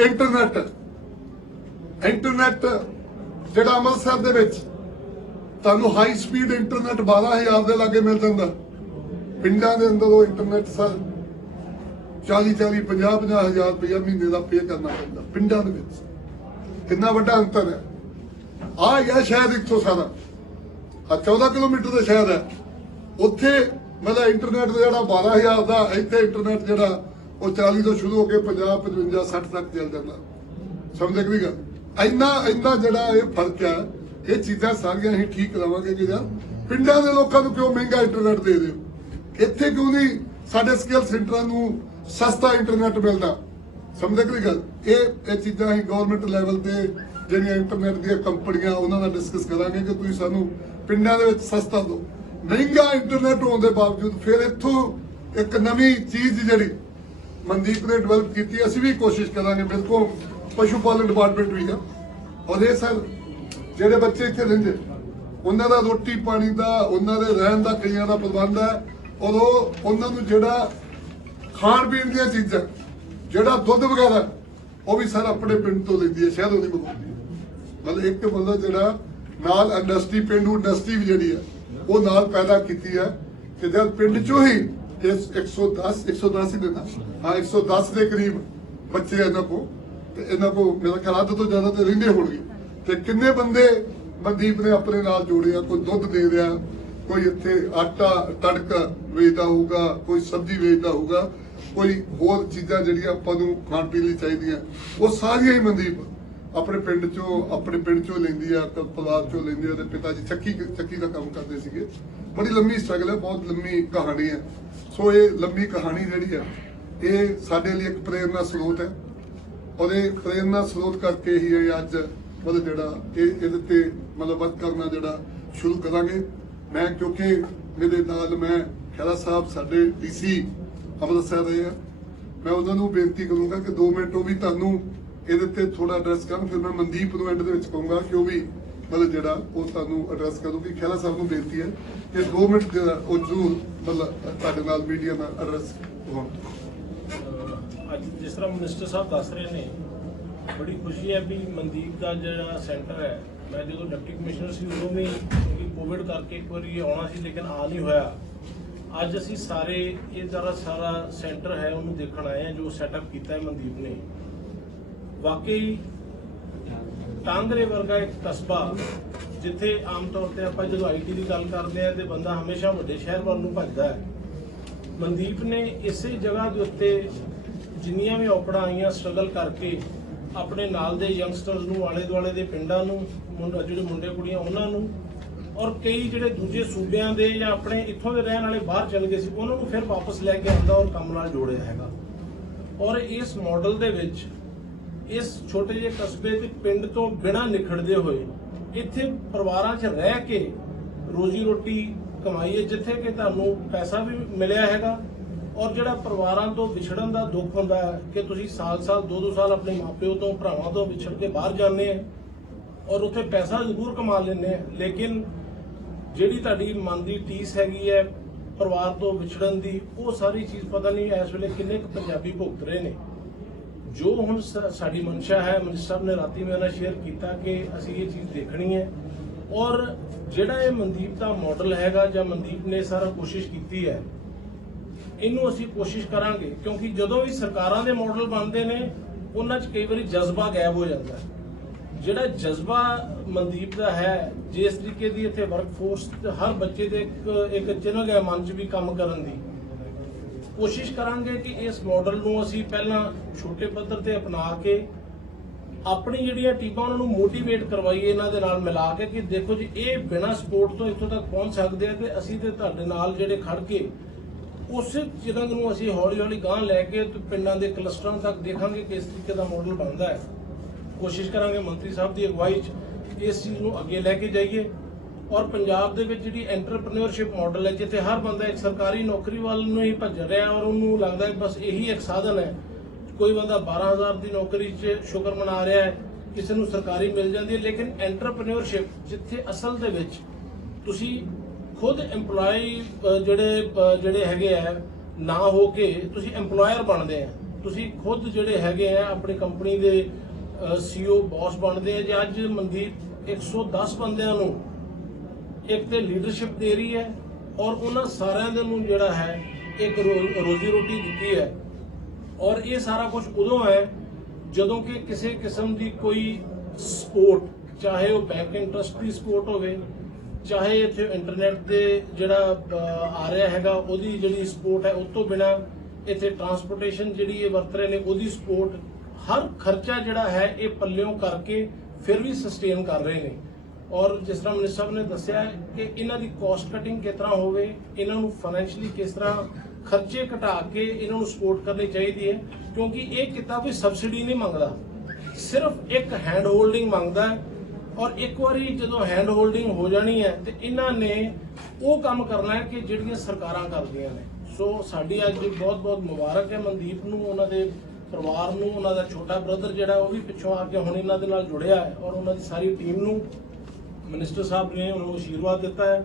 ਇੰਟਰਨੈਟ ਜਿਹੜਾ ਅੰਮ੍ਰਿਤਸਰ ਦੇ ਵਿੱਚ ਤੁਹਾਨੂੰ ਹਾਈ ਸਪੀਡ ਇੰਟਰਨੈਟ 12,000 ਦੇ ਲਾਗੇ ਮਿਲ ਜਾਂਦਾ। ਪਿੰਡਾਂ ਦੇ ਅੰਦਰ ਉਹ ਇੰਟਰਨੈਟ ਸਰ 40,000 50,000 ਰੁਪਇਆ ਮਹੀਨੇ ਦਾ ਪੇ ਕਰਨਾ ਪੈਂਦਾ। ਪਿੰਡਾਂ ਦੇ ਵਿੱਚ ਕਿੰਨਾ ਵੱਡਾ ਅੰਤਰ ਹੈ। ਆ ਗਿਆ ਸ਼ਾਇਦ ਇੱਥੋਂ ਸਾਰਾ 14 ਕਿਲੋਮੀਟਰ ਦਾ ਸ਼ਹਿਰ ਹੈ, ਉੱਥੇ ਮਤਲਬ ਇੰਟਰਨੈਟ ਜਿਹੜਾ 12,000 ਦਾ, ਇੱਥੇ ਇੰਟਰਨੈਟ ਜਿਹੜਾ ਉਹ 40 ਤੋਂ ਸ਼ੁਰੂ ਹੋ ਕੇ 50 55 60 ਤੱਕ ਚੱਲ ਜਾਂਦਾ। ਸਮਝ ਗਈ ਗੱਲ? ਇੰਨਾ ਜਿਹੜਾ ਇਹ ਫਰਕ ਆ, ਇਹ ਚੀਜ਼ਾਂ ਸਾਰੀਆਂ ਅਸੀਂ ਠੀਕ ਕਰਾਵਾਂਗੇ ਕਿ ਯਾਰ ਪਿੰਡਾਂ ਦੇ ਲੋਕਾਂ ਨੂੰ ਕਿਉਂ ਮਹਿੰਗਾ ਇੰਟਰਨੈਟ ਦੇ ਦਿਓ, ਇੱਥੇ ਕਿਉਂ ਨਹੀਂ ਸਾਡੇ ਸਕਿੱਲ ਸੈਂਟਰਾਂ ਨੂੰ ਸਸਤਾ ਇੰਟਰਨੈਟ ਮਿਲਦਾ। ਸਮਝ ਗਈ ਗੱਲ? ਇਹ ਚੀਜ਼ਾਂ ਅਸੀਂ ਗਵਰਨਮੈਂਟ ਲੈਵਲ ਤੇ ਜਿਹੜੀਆਂ ਇੰਟਰਨੈਟ ਦੀਆਂ ਕੰਪਨੀਆਂ ਉਹਨਾਂ ਨਾਲ ਡਿਸਕਸ ਕਰਾਂਗੇ ਕਿ ਤੁਸੀਂ ਸਾਨੂੰ ਪਿੰਡਾਂ ਦੇ ਵਿੱਚ ਸਸਤਾ ਦਿਓ। ਮਹਿੰਗਾ ਇੰਟਰਨੈਟ ਹੋਣ ਦੇ ਬਾਵਜੂਦ ਫਿਰ ਇੱਥੋਂ ਇੱਕ ਨਵੀਂ ਚੀਜ਼ ਜਿਹੜੀ ਮਨਦੀਪ ਨੇ ਡਿਵੈਲਪ ਕੀਤੀ, ਅਸੀਂ ਵੀ ਕੋਸ਼ਿਸ਼ ਕਰਾਂਗੇ। ਬਿਲਕੁਲ ਪਸ਼ੂ ਪਾਲਣ ਡਿਪਾਰਟਮੈਂਟ ਵੀ ਆ, ਔਰ ਇਹ ਸਰ ਜਿਹੜੇ ਬੱਚੇ ਇੱਥੇ ਰਹਿੰਦੇ ਉਹਨਾਂ ਦਾ ਰੋਟੀ ਪਾਣੀ ਦਾ, ਉਹਨਾਂ ਦੇ ਰਹਿਣ ਦਾ ਕਈਆਂ ਦਾ ਪ੍ਰਬੰਧ ਹੈ, ਔਰ ਉਹਨਾਂ ਨੂੰ ਜਿਹੜਾ ਖਾਣ ਪੀਣ ਦੀਆਂ ਚੀਜ਼ਾਂ, ਜਿਹੜਾ ਦੁੱਧ ਵਗੈਰਾ, ਉਹ ਵੀ ਸਰ ਆਪਣੇ ਪਿੰਡ ਤੋਂ ਲੈਂਦੀ ਹੈ, ਸ਼ਹਿਰੋਂ ਨਹੀਂ ਮੰਗਵਾਉਂਦੀ। ਮਤਲਬ ਇੱਕ ਬੰਦਾ ਜਿਹੜਾ ਨਾਲ ਇੰਡਸਟਰੀ, ਪੇਂਡੂ ਇੰਡਸਟਰੀ ਵੀ ਜਿਹੜੀ ਹੈ ਉਹ ਨਾਲ ਪੈਦਾ ਕੀਤੀ ਹੈ ਕਿ ਜਦ ਪਿੰਡ ਚੋਂ ਹੀ 110 ਹੀ ਦੇਣਾ, ਹਾਂ 110 ਦੇ ਕਰੀਬ ਬੱਚੇ ਇਹਨਾਂ ਕੋਲ, ਤੇ ਇਹਨਾਂ ਕੋਲ ਮੇਰਾ ਖਿਆਲ ਅੱਧ ਤੋਂ ਜ਼ਿਆਦਾ ਤੇ ਰਹਿੰਦੇ ਹੋਣਗੇ। ਤੇ ਕਿੰਨੇ ਬੰਦੇ ਮਨਦੀਪ ਨੇ ਆਪਣੇ ਨਾਲ ਜੋੜੇ ਆ, ਕੋਈ ਦੁੱਧ ਦੇ ਰਿਹਾ, ਕੋਈ ਇੱਥੇ ਆਟਾ ਤੜਕਾ ਵੇਚਦਾ ਹੋਊਗਾ, ਕੋਈ ਸਬਜ਼ੀ ਵੇਚਦਾ ਹੋਊਗਾ, ਕੋਈ ਹੋਰ ਚੀਜ਼ਾਂ ਜਿਹੜੀਆਂ ਆਪਾਂ ਨੂੰ ਖਾਣ ਪੀਣ ਲਈ ਚਾਹੀਦੀਆਂ, ਉਹ ਸਾਰੀਆਂ ਹੀ ਮਨਦੀਪ ਆਪਣੇ ਪਿੰਡ ਚੋਂ ਲੈਂਦੀ ਆ, ਪਰਿਵਾਰ ਚੋਂ ਲੈਂਦੀ ਆ। ਤੇ ਪਿਤਾ ਜੀ ਚੱਕੀ ਦਾ ਕੰਮ ਕਰਦੇ ਸੀਗੇ। ਬੜੀ ਲੰਮੀ ਸਟਰਗਲ ਹੈ, ਬਹੁਤ ਲੰਮੀ ਕਹਾਣੀ ਹੈ। ਸੋ ਇਹ ਲੰਮੀ ਕਹਾਣੀ ਜਿਹੜੀ ਹੈ ਇਹ ਸਾਡੇ ਲਈ ਇੱਕ ਪ੍ਰੇਰਨਾ ਸਰੋਤ ਹੈ, ਔਰ ਇਹ ਪ੍ਰੇਰਨਾ ਸਰੋਤ ਕਰਕੇ ਹੀ ਇਹ ਅੱਜ ਮਤਲਬ ਜਿਹੜਾ ਇਹਦੇ ਤੇ ਮਤਲਬ ਵਰਕ ਕਰਨਾ ਜਿਹੜਾ ਸ਼ੁਰੂ ਕਰਾਂਗੇ। ਮੈਂ ਕਿਉਂਕਿ ਮੇਰੇ ਨਾਲ ਮੈਂ ਖਹਿਰਾ ਸਾਹਿਬ ਸਾਡੇ DC ਅੰਮ੍ਰਿਤਸਰ ਰਹੇ ਆ, ਮੈਂ ਉਹਨਾਂ ਨੂੰ ਬੇਨਤੀ ਕਰੂੰਗਾ ਕਿ 2 ਮਿੰਟ ਉਹ ਵੀ ਤੁਹਾਨੂੰ ਇਹਦੇ ਤੇ ਥੋੜਾ ਐਡਰੈਸ ਕਰਨ। ਫਿਰ ਮੈਂ ਮਨਦੀਪ ਨੂੰ ਐਂਡ ਦੇ ਵਿੱਚ ਕਹੂੰਗਾ ਕਿ ਉਹ ਵੀ ਮਤਲਬ ਜਿਹੜਾ ਉਹ ਤੁਹਾਨੂੰ ਐਡਰੈਸ ਕਰੂਗੀ। ਖਹਿਰਾ ਸਾਹਿਬ ਨੂੰ ਬੇਨਤੀ ਹੈ ਕਿ 2 ਮਿੰਟ ਜਿਹੜਾ ਉਹ ਜ਼ਰੂਰ ਮਤਲਬ ਤੁਹਾਡੇ ਨਾਲ ਮੀਡੀਆ ਨਾਲ ਐਡਰੈਸ ਹੋਣ। ਅੱਜ ਜਿਸ ਤਰ੍ਹਾਂ ਮਿਨਿਸਟਰ ਸਾਹਿਬ ਦੱਸ ਰਹੇ ਨੇ, ਬੜੀ ਖੁਸ਼ੀ ਹੈ ਵੀ ਮਨਦੀਪ ਦਾ ਜਿਹੜਾ ਸੈਂਟਰ ਹੈ, ਮੈਂ ਜਦੋਂ ਡਿਪਟੀ ਕਮਿਸ਼ਨਰ ਸੀ ਉਦੋਂ ਵੀ ਕੋਵਿਡ ਕਰਕੇ ਇੱਕ ਵਾਰੀ ਆਉਣਾ ਸੀ ਲੇਕਿਨ ਆ ਨਹੀਂ ਹੋਇਆ। ਅੱਜ ਅਸੀਂ ਸਾਰੇ ਇਹ ਸਾਰਾ ਸੈਂਟਰ ਹੈ ਉਹਨੂੰ ਦੇਖਣ ਆਏ ਹਾਂ ਜੋ ਸੈਟਅਪ ਕੀਤਾ ਹੈ ਮਨਦੀਪ ਨੇ। ਵਾਕਈ ਟਾਂਗਰੇ ਵਰਗਾ ਇੱਕ ਕਸਬਾ, ਜਿੱਥੇ ਆਮ ਤੌਰ ਤੇ ਆਪਾਂ ਜਦੋਂ IT ਦੀ ਗੱਲ ਕਰਦੇ ਆ ਤੇ ਬੰਦਾ ਹਮੇਸ਼ਾ ਵੱਡੇ ਸ਼ਹਿਰ ਵੱਲ ਨੂੰ ਭੱਜਦਾ ਹੈ, ਮਨਦੀਪ ਨੇ ਇਸੇ ਜਗ੍ਹਾ ਦੇ ਉੱਤੇ ਜਿੰਨੀਆਂ ਵੀ ਔਕੜਾਂ ਆਈਆਂ ਸਟਰਗਲ ਕਰਕੇ ਆਪਣੇ ਨਾਲ ਦੇ ਯੰਗਸਟਰਸ ਨੂੰ, ਆਲੇ ਦੁਆਲੇ ਦੇ ਪਿੰਡਾਂ ਨੂੰ, ਜਿਹੜੇ ਮੁੰਡੇ ਕੁੜੀਆਂ ਉਹਨਾਂ ਨੂੰ, ਔਰ ਕਈ ਜਿਹੜੇ ਦੂਜੇ ਸੂਬਿਆਂ ਦੇ ਜਾਂ ਆਪਣੇ ਇੱਥੋਂ ਦੇ ਰਹਿਣ ਵਾਲੇ ਬਾਹਰ ਚਲੇ ਗਏ ਸੀ ਉਹਨਾਂ ਨੂੰ ਫਿਰ ਵਾਪਸ ਲੈ ਕੇ ਆਉਂਦਾ ਔਰ ਕੰਮ ਨਾਲ ਜੋੜਿਆ ਹੈਗਾ। ਔਰ ਇਸ ਮਾਡਲ ਦੇ ਵਿੱਚ ਇਸ ਛੋਟੇ ਜਿਹੇ ਕਸਬੇ ਤੇ ਪਿੰਡ ਤੋਂ ਬਿਨਾਂ ਨਿਖੜਦੇ ਹੋਏ ਇੱਥੇ ਪਰਿਵਾਰਾਂ 'ਚ ਰਹਿ ਕੇ ਰੋਜੀ ਰੋਟੀ ਕਮਾਈਏ, ਜਿੱਥੇ ਕਿ ਤੁਹਾਨੂੰ ਪੈਸਾ ਵੀ ਮਿਲਿਆ ਹੈਗਾ, ਔਰ ਜਿਹੜਾ ਪਰਿਵਾਰਾਂ ਤੋਂ ਵਿਛੜਨ ਦਾ ਦੁੱਖ ਹੁੰਦਾ ਹੈ ਕਿ ਤੁਸੀਂ ਸਾਲ-ਸਾਲ 2-2 ਸਾਲ ਆਪਣੇ ਮਾਪਿਓ ਤੋਂ, ਭਰਾਵਾਂ ਤੋਂ ਵਿਛੜ ਕੇ ਬਾਹਰ ਜਾਂਦੇ ਆ ਔਰ ਉੱਥੇ ਪੈਸਾ ਜ਼ਰੂਰ ਕਮਾ ਲੈਂਦੇ ਆ, ਲੇਕਿਨ ਜਿਹੜੀ ਤੁਹਾਡੀ ਮਨ ਦੀ ਟੀਸ ਹੈਗੀ ਹੈ ਪਰਿਵਾਰ ਤੋਂ ਵਿਛੜਨ ਦੀ, ਉਹ ਸਾਰੀ ਚੀਜ਼ ਪਤਾ ਨਹੀਂ ਇਸ ਵੇਲੇ ਕਿੰਨੇ ਕੁ ਪੰਜਾਬੀ ਭੁਗਤ ਰਹੇ ਨੇ। ਜੋ ਹੁਣ ਸਾਡੀ ਮਨਸ਼ਾ ਹੈ, ਮਿਨਿਸਟਰ ਸਾਹਿਬ ਨੇ ਰਾਤੀ ਮੇਰੇ ਨਾਲ ਸ਼ੇਅਰ ਕੀਤਾ ਕਿ ਅਸੀਂ ਇਹ ਚੀਜ਼ ਦੇਖਣੀ ਹੈ, ਔਰ ਜਿਹੜਾ ਇਹ ਮਨਦੀਪ ਦਾ ਮਾਡਲ ਹੈਗਾ ਜਾਂ ਮਨਦੀਪ ਨੇ ਸਾਰਾ ਕੋਸ਼ਿਸ਼ ਕੀਤੀ ਹੈ, ਇਹਨੂੰ ਅਸੀਂ ਕੋਸ਼ਿਸ਼ ਕਰਾਂਗੇ। ਕਿਉਂਕਿ ਜਦੋਂ ਵੀ ਸਰਕਾਰਾਂ ਦੇ ਮਾਡਲ ਬਣਦੇ ਨੇ ਉਹਨਾਂ 'ਚ ਕਈ ਵਾਰੀ ਜਜ਼ਬਾ ਗਾਇਬ ਹੋ ਜਾਂਦਾ ਹੈ। ਜਿਹੜਾ ਜਜ਼ਬਾ ਮਨਦੀਪ ਦਾ ਹੈ, ਜਿਸ ਤਰੀਕੇ ਦੀ ਇੱਥੇ ਵਰਕਫੋਰਸ ਹਰ ਬੱਚੇ ਦੇ ਇੱਕ ਚਿੰਨ੍ਹ ਹੈ ਮਨ 'ਚ ਵੀ ਕੰਮ ਕਰਨ ਦੀ, ਕੋਸ਼ਿਸ਼ ਕਰਾਂਗੇ ਕਿ ਇਸ ਮਾਡਲ ਨੂੰ ਅਸੀਂ ਪਹਿਲਾਂ ਛੋਟੇ ਪੱਧਰ ਤੇ ਅਪਣਾ ਕੇ ਆਪਣੀ ਜਿਹੜੀਆਂ ਟੀਮਾਂ ਉਹਨਾਂ ਨੂੰ ਮੋਟੀਵੇਟ ਕਰਵਾਈਏ ਇਹਨਾਂ ਦੇ ਨਾਲ ਮਿਲਾ ਕੇ ਕਿ ਦੇਖੋ ਜੀ ਇਹ ਬਿਨਾਂ ਸਪੋਰਟ ਤੋਂ ਇੱਥੋਂ ਤੱਕ ਪਹੁੰਚ ਸਕਦੇ ਆ ਤੇ ਅਸੀਂ ਤੇ ਤੁਹਾਡੇ ਨਾਲ ਜਿਹੜੇ ਖੜ ਕੇ ਉਸੇ ਚਿਰੰਗ ਨੂੰ ਅਸੀਂ ਹੌਲੀ ਹੌਲੀ ਗਾਂਹ ਲੈ ਕੇ ਪਿੰਡਾਂ ਦੇ ਕਲਸਟਰਾਂ ਤੱਕ ਦੇਖਾਂਗੇ ਕਿ ਇਸ ਤਰੀਕੇ ਦਾ ਮਾਡਲ ਬਣਦਾ ਹੈ। ਕੋਸ਼ਿਸ਼ ਕਰਾਂਗੇ ਮੰਤਰੀ ਸਾਹਿਬ ਦੀ ਅਗਵਾਈ 'ਚ ਇਸ ਚੀਜ਼ ਨੂੰ ਅੱਗੇ ਲੈ ਕੇ ਜਾਈਏ, ਔਰ ਪੰਜਾਬ ਦੇ ਵਿੱਚ ਜਿਹੜੀ ਐਂਟਰਪ੍ਰੀਨਿਓਰਸ਼ਿਪ ਮਾਡਲ ਹੈ, ਜਿੱਥੇ ਹਰ ਬੰਦਾ ਇੱਕ ਸਰਕਾਰੀ ਨੌਕਰੀ ਵੱਲ ਨੂੰ ਹੀ ਭੱਜ ਰਿਹਾ ਔਰ ਉਹਨੂੰ ਲੱਗਦਾ ਹੈ ਬਸ ਇਹੀ ਇੱਕ ਸਾਧਨ ਹੈ। ਕੋਈ ਬੰਦਾ 12,000 ਦੀ ਨੌਕਰੀ 'ਚ ਸ਼ੁਕਰ ਮਨਾ ਰਿਹਾ ਹੈ, ਕਿਸੇ ਨੂੰ ਸਰਕਾਰੀ ਮਿਲ ਜਾਂਦੀ ਹੈ, ਲੇਕਿਨ ਐਂਟਰਪ੍ਰੀਨਿਓਰਸ਼ਿਪ ਜਿੱਥੇ ਅਸਲ ਦੇ ਵਿੱਚ ਤੁਸੀਂ ਖੁਦ EMPLOYE ਜਿਹੜੇ ਹੈਗੇ ਆ ਨਾ ਹੋ ਕੇ ਤੁਸੀਂ EMPLOYER ਬਣਦੇ ਆ, ਤੁਸੀਂ ਖੁਦ ਜਿਹੜੇ ਹੈਗੇ ਆ ਆਪਣੀ ਕੰਪਨੀ ਦੇ CEO ਬੌਸ ਬਣਦੇ ਆ। ਜੇ ਅੱਜ ਮਨਦੀਪ 110 ਬੰਦਿਆਂ ਨੂੰ ਇੱਕ ਤੇ ਲੀਡਰਸ਼ਿਪ ਦੇ ਰਹੀ ਹੈ ਔਰ ਉਹਨਾਂ ਸਾਰਿਆਂ ਦੇ ਨੂੰ ਜਿਹੜਾ ਹੈ ਇੱਕ ਰੋਜ਼ੀ ਰੋਟੀ ਦਿੱਤੀ ਹੈ, ਔਰ ਇਹ ਸਾਰਾ ਕੁਝ ਉਦੋਂ ਹੈ ਜਦੋਂ ਕਿ ਕਿਸੇ ਕਿਸਮ ਦੀ ਕੋਈ ਸਪੋਰਟ, ਚਾਹੇ ਉਹ ਬੈਂਕ ਇੰਟਰਸਟ ਦੀ ਸਪੋਰਟ ਹੋਵੇ, ਚਾਹੇ ਇੱਥੇ ਇੰਟਰਨੈਟ ਦੇ ਜਿਹੜਾ ਆ ਰਿਹਾ ਹੈਗਾ ਉਹਦੀ ਜਿਹੜੀ ਸਪੋਰਟ ਹੈ, ਉਸ ਤੋਂ ਬਿਨਾਂ ਇੱਥੇ ਟਰਾਂਸਪੋਰਟੇਸ਼ਨ ਜਿਹੜੀ ਇਹ ਵਰਤ ਰਹੇ ਨੇ ਉਹਦੀ ਸਪੋਰਟ, ਹਰ ਖਰਚਾ ਜਿਹੜਾ ਹੈ ਇਹ ਪੱਲਿਓਂ ਕਰਕੇ ਫਿਰ ਵੀ ਸਸਟੇਨ ਕਰ ਰਹੇ ਨੇ। ਔਰ ਜਿਸ ਤਰ੍ਹਾਂ ਮਿਨਿਸਟਰ ਸਾਹਿਬ ਨੇ ਦੱਸਿਆ ਹੈ ਕਿ ਇਹਨਾਂ ਦੀ ਕਾਸਟ ਕਟਿੰਗ ਕਿਸ ਤਰ੍ਹਾਂ ਹੋਵੇ, ਇਹਨਾਂ ਨੂੰ ਫਾਈਨੈਂਸ਼ੀਅਲੀ ਕਿਸ ਤਰ੍ਹਾਂ ਖਰਚੇ ਘਟਾ ਕੇ ਇਹਨਾਂ ਨੂੰ ਸਪੋਰਟ ਕਰਨੀ ਚਾਹੀਦੀ ਹੈ, ਕਿਉਂਕਿ ਇਹ ਕਿੱਤਾ ਕੋਈ ਸਬਸਿਡੀ ਨਹੀਂ ਮੰਗਦਾ, ਸਿਰਫ ਇੱਕ ਹੈਂਡ ਹੋਲਡਿੰਗ ਮੰਗਦਾ ਹੈ। ਔਰ ਇੱਕ ਵਾਰੀ ਜਦੋਂ ਹੈਂਡ ਹੋਲਡਿੰਗ ਹੋ ਜਾਣੀ ਹੈ ਤੇ ਇਹਨਾਂ ਨੇ ਉਹ ਕੰਮ ਕਰਨਾ ਹੈ ਕਿ ਜਿਹੜੀਆਂ ਸਰਕਾਰਾਂ ਕਰਦੀਆਂ ਨੇ। ਸੋ ਸਾਡੀ ਅੱਜ ਬਹੁਤ ਬਹੁਤ ਮੁਬਾਰਕ ਹੈ ਮਨਦੀਪ ਨੂੰ, ਉਹਨਾਂ ਦੇ ਪਰਿਵਾਰ ਨੂੰ, ਉਹਨਾਂ ਦਾ ਛੋਟਾ ਬ੍ਰਦਰ ਜਿਹੜਾ ਉਹ ਵੀ ਪਿੱਛੋਂ ਆ ਕੇ ਹੁਣ ਇਹਨਾਂ ਦੇ ਨਾਲ ਜੁੜਿਆ ਹੈ, ਔਰ ਉਹਨਾਂ ਦੀ ਸਾਰੀ ਟੀਮ ਨੂੰ ਮਿਨਿਸਟਰ ਸਾਹਿਬ ਨੇ ਉਹਨਾਂ ਨੂੰ ਆਸ਼ੀਰਵਾਦ ਦਿੱਤਾ ਹੈ।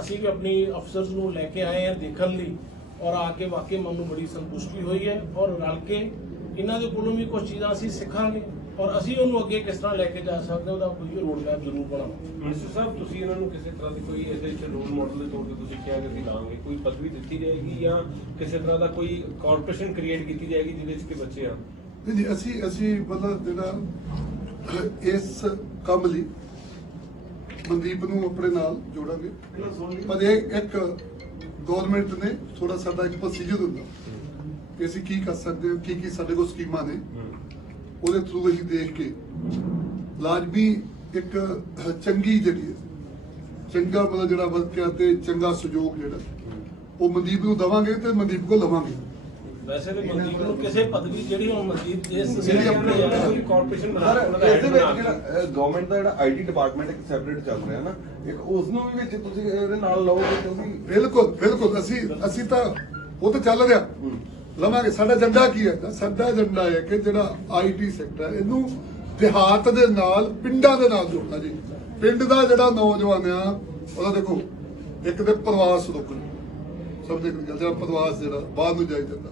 ਅਸੀਂ ਵੀ ਆਪਣੀ ਅਫਸਰਸ ਨੂੰ ਲੈ ਕੇ ਆਏ ਹਾਂ ਦੇਖਣ ਲਈ, ਔਰ ਆ ਕੇ ਵਾਕਈ ਮਨ ਨੂੰ ਬੜੀ ਸੰਤੁਸ਼ਟੀ ਹੋਈ ਹੈ। ਔਰ ਰਲ ਕੇ ਇਹਨਾਂ ਦੇ ਕੋਲੋਂ ਵੀ ਕੁਝ ਚੀਜ਼ਾਂ ਅਸੀਂ ਸਿੱਖਾਂਗੇ ਔਰ ਅਸੀਂ ਉਹਨੂੰ ਅੱਗੇ ਕਿਸ ਤਰ੍ਹਾਂ ਲੈ ਕੇ ਜਾ ਸਕਦੇ ਉਹਦਾ ਕੋਈ ਰੋਡ ਮੈਪ ਜ਼ਰੂਰ ਬਣਾਵਾਂਗੇ। ਮਿਨਿਸਟਰ ਸਾਹਿਬ, ਤੁਸੀਂ ਇਹਨਾਂ ਨੂੰ ਕਿਸੇ ਤਰ੍ਹਾਂ ਦੀ ਕੋਈ ਇਹਦੇ ਵਿੱਚ ਰੋਲ ਮਾਡਲ ਦੇ ਤੌਰ ਤੇ ਤੁਸੀਂ ਕਿਹਾ ਕਿ ਅਸੀਂ ਲਾਵਾਂਗੇ, ਕੋਈ ਪਦਵੀ ਦਿੱਤੀ ਜਾਏਗੀ ਜਾਂ ਕਿਸੇ ਤਰ੍ਹਾਂ ਦਾ ਕੋਈ ਕਾਰਪੋਰੇਸ਼ਨ ਕ੍ਰੀਏਟ ਕੀਤੀ ਜਾਏਗੀ ਜਿਹਦੇ ਵਿੱਚ ਕਿ ਬੱਚੇ ਆ? ਨਹੀਂ ਜੀ, ਅਸੀਂ ਮਤਲਬ ਜਿਹੜਾ ਇਸ ਕੰਮ ਲਈ ਮਨਦੀਪ ਨੂੰ ਆਪਣੇ ਨਾਲ ਜੋੜਾਂਗੇ, ਪਰ ਇਹ ਇੱਕ ਗਵਰਨਮੈਂਟ ਨੇ ਥੋੜਾ ਸਾਡਾ ਇੱਕ ਪ੍ਰੋਸੀਜਰ ਹੁੰਦਾ ਕਿ ਅਸੀਂ ਕੀ ਕਰ ਸਕਦੇ ਹਾਂ, ਕੀ ਸਾਡੇ ਕੋਲ ਸਕੀਮਾਂ ਨੇ, ਉਹਦੇ ਥਰੂ ਅਸੀਂ ਦੇਖ ਕੇ ਲਾਜ਼ਮੀ ਇੱਕ ਚੰਗੀ ਜਿਹੜੀ ਹੈ, ਚੰਗਾ ਮਤਲਬ ਜਿਹੜਾ ਵਰਕਿਆ ਤੇ ਚੰਗਾ ਸਹਿਯੋਗ ਜਿਹੜਾ ਉਹ ਮਨਦੀਪ ਨੂੰ ਦੇਵਾਂਗੇ ਤੇ ਮਨਦੀਪ ਕੋਲ ਲਵਾਂਗੇ। ਵੈਸੇ ਵੀ ਮਨਦੀਪ ਨੂੰ ਕਿਸੇ ਪਦਵੀ ਜਿਹੜੀ ਹੁਣ ਮਨਦੀਪ ਜਿਸ ਜਿਹੜੀ ਆਪਣੀ ਕੋਈ ਕਾਰਪੋਰੇਸ਼ਨ ਬਣਾ ਕੇ ਉਹਨਾਂ ਦਾ ਇਹਦੇ head ਵਿੱਚ ਬਣਾ ਕੇ ਜਿਹੜਾ ਗਵਰਨਮੈਂਟ ਦਾ ਜਿਹੜਾ ਆਈਟੀ ਡਿਪਾਰਟਮੈਂਟ ਇੱਕ ਸੈਪਰੇਟ ਚੱਲ ਰਿਹਾ ਨਾ, ਇੱਕ ਉਸ ਨੂੰ ਵੀ ਵਿੱਚ ਤੁਸੀਂ ਇਹਦੇ ਨਾਲ ਲਓਗੇ ਕਿਉਂਕਿ ਬਿਲਕੁਲ ਅਸੀਂ ਤਾਂ ਉਹ ਤਾਂ ਚੱਲ ਰਿਹਾ ਲਵਾਂਗੇ। ਸਾਡਾ ਏਜੰਡਾ ਕੀ ਹੈ? ਸਾਡਾ ਏਜੰਡਾ ਹੈ ਕਿ ਜਿਹੜਾ ਆਈਟੀ ਸੈਕਟਰ ਇਹਨੂੰ ਦਿਹਾਤ ਦੇ ਨਾਲ, ਪਿੰਡਾਂ ਦੇ ਨਾਲ ਜੋੜਨਾ ਜੀ। ਪਿੰਡ ਦਾ ਜਿਹੜਾ ਨੌਜਵਾਨ ਆ ਉਹਦਾ ਦੇਖੋ, ਇੱਕ ਤੇ ਪ੍ਰਵਾਸ ਰੋਕਣਾ, ਸਭ ਤੋਂ ਵੱਡੀ ਗੱਲ ਜਿਹੜਾ ਪ੍ਰਵਾਸ ਜਿਹੜਾ ਬਾਹਰ ਨੂੰ ਜਾਈ ਜਾਂਦਾ,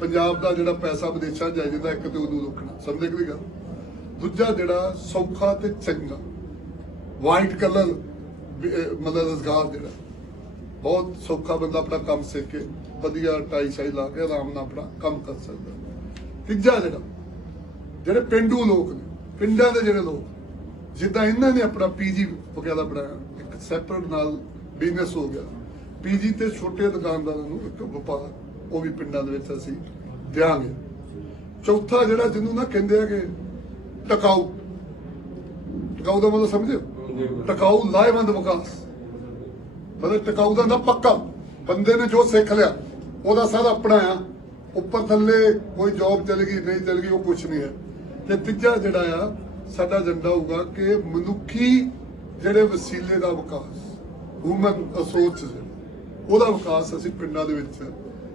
ਪੰਜਾਬ ਦਾ ਜਿਹੜਾ ਪੈਸਾ ਵਿਦੇਸ਼ਾਂ ਜਾਈ ਜਾਂਦਾ, ਇੱਕ ਤੇ ਉਹਨੂੰ ਰੋਕਣਾ, ਸਮਝਦੇ ਕਿ ਗੱਲ। ਦੂਜਾ ਜਿਹੜਾ ਸੌਖਾ ਤੇ ਚੰਗਾ ਵਾਈਟ ਕਲਰ ਮਤਲਬ ਰੁਜ਼ਗਾਰ ਜਿਹੜਾ ਬਹੁਤ ਸੌਖਾ, ਬੰਦਾ ਆਪਣਾ ਕੰਮ ਸਿੱਖ ਕੇ ਵਧੀਆ ਟਾਈ ਸ਼ਾਈ ਲਾ ਕੇ ਆਰਾਮ ਨਾਲ ਆਪਣਾ ਕੰਮ ਕਰ ਸਕਦਾ। ਤੀਜਾ ਜਿਹੜੇ ਪਿੰਡੂ ਲੋਕ ਨੇ, ਪਿੰਡਾਂ ਦੇ ਜਿਹੜੇ ਲੋਕ, ਜਿੱਦਾਂ ਇਹਨਾਂ ਨੇ ਆਪਣਾ ਪੀਜੀ ਵਗੈਰਾ ਬਣਾਇਆ, ਇੱਕ ਸੈਪਰੇਟ ਨਾਲ ਬਿਜ਼ਨਸ ਹੋ ਗਿਆ ਪੀਜੀ, ਤੇ ਛੋਟੇ ਦੁਕਾਨਦਾਰਾਂ ਨੂੰ ਇੱਕ ਵਪਾਰ ਉਹ ਵੀ ਪਿੰਡਾਂ ਦੇ ਵਿੱਚ ਅਸੀਂ ਦਿਆਂਗੇ। ਚੌਥਾ ਜਿਹੜਾ ਜਿਹਨੂੰ ਨਾ ਕਹਿੰਦੇ ਆ ਕਿ ਟਿਕਾਊ ਦਾ ਮਤਲਬ ਸਮਝਿਓ, ਟਿਕਾਊ ਲਾਹੇਵੰਦ ਵਿਕਾਸ, ਮਤਲਬ ਟਿਕਾਊ ਦਾ ਨਾ ਪੱਕਾ, ਬੰਦੇ ਨੇ ਜੋ ਸਿੱਖ ਲਿਆ ਉਹਦਾ ਸਾਰਾ ਆਪਣਾ ਆ, ਉੱਪਰ ਥੱਲੇ ਕੋਈ ਜੌਬ ਚੱਲ ਗਈ ਨਹੀਂ ਚੱਲ ਗਈ ਉਹ ਕੁਛ ਨਹੀਂ ਹੈ। ਤੇ ਤੀਜਾ ਜਿਹੜਾ ਆ ਸਾਡਾ ਏਜੰਡਾ ਹੋਊਗਾ ਕਿ ਮਨੁੱਖੀ ਜਿਹੜੇ ਵਸੀਲੇ ਦਾ ਵਿਕਾਸ, ਹਿਊਮਨ ਰਿਸੋਰਸ ਉਹਦਾ ਵਿਕਾਸ ਅਸੀਂ ਪਿੰਡਾਂ ਦੇ ਵਿੱਚ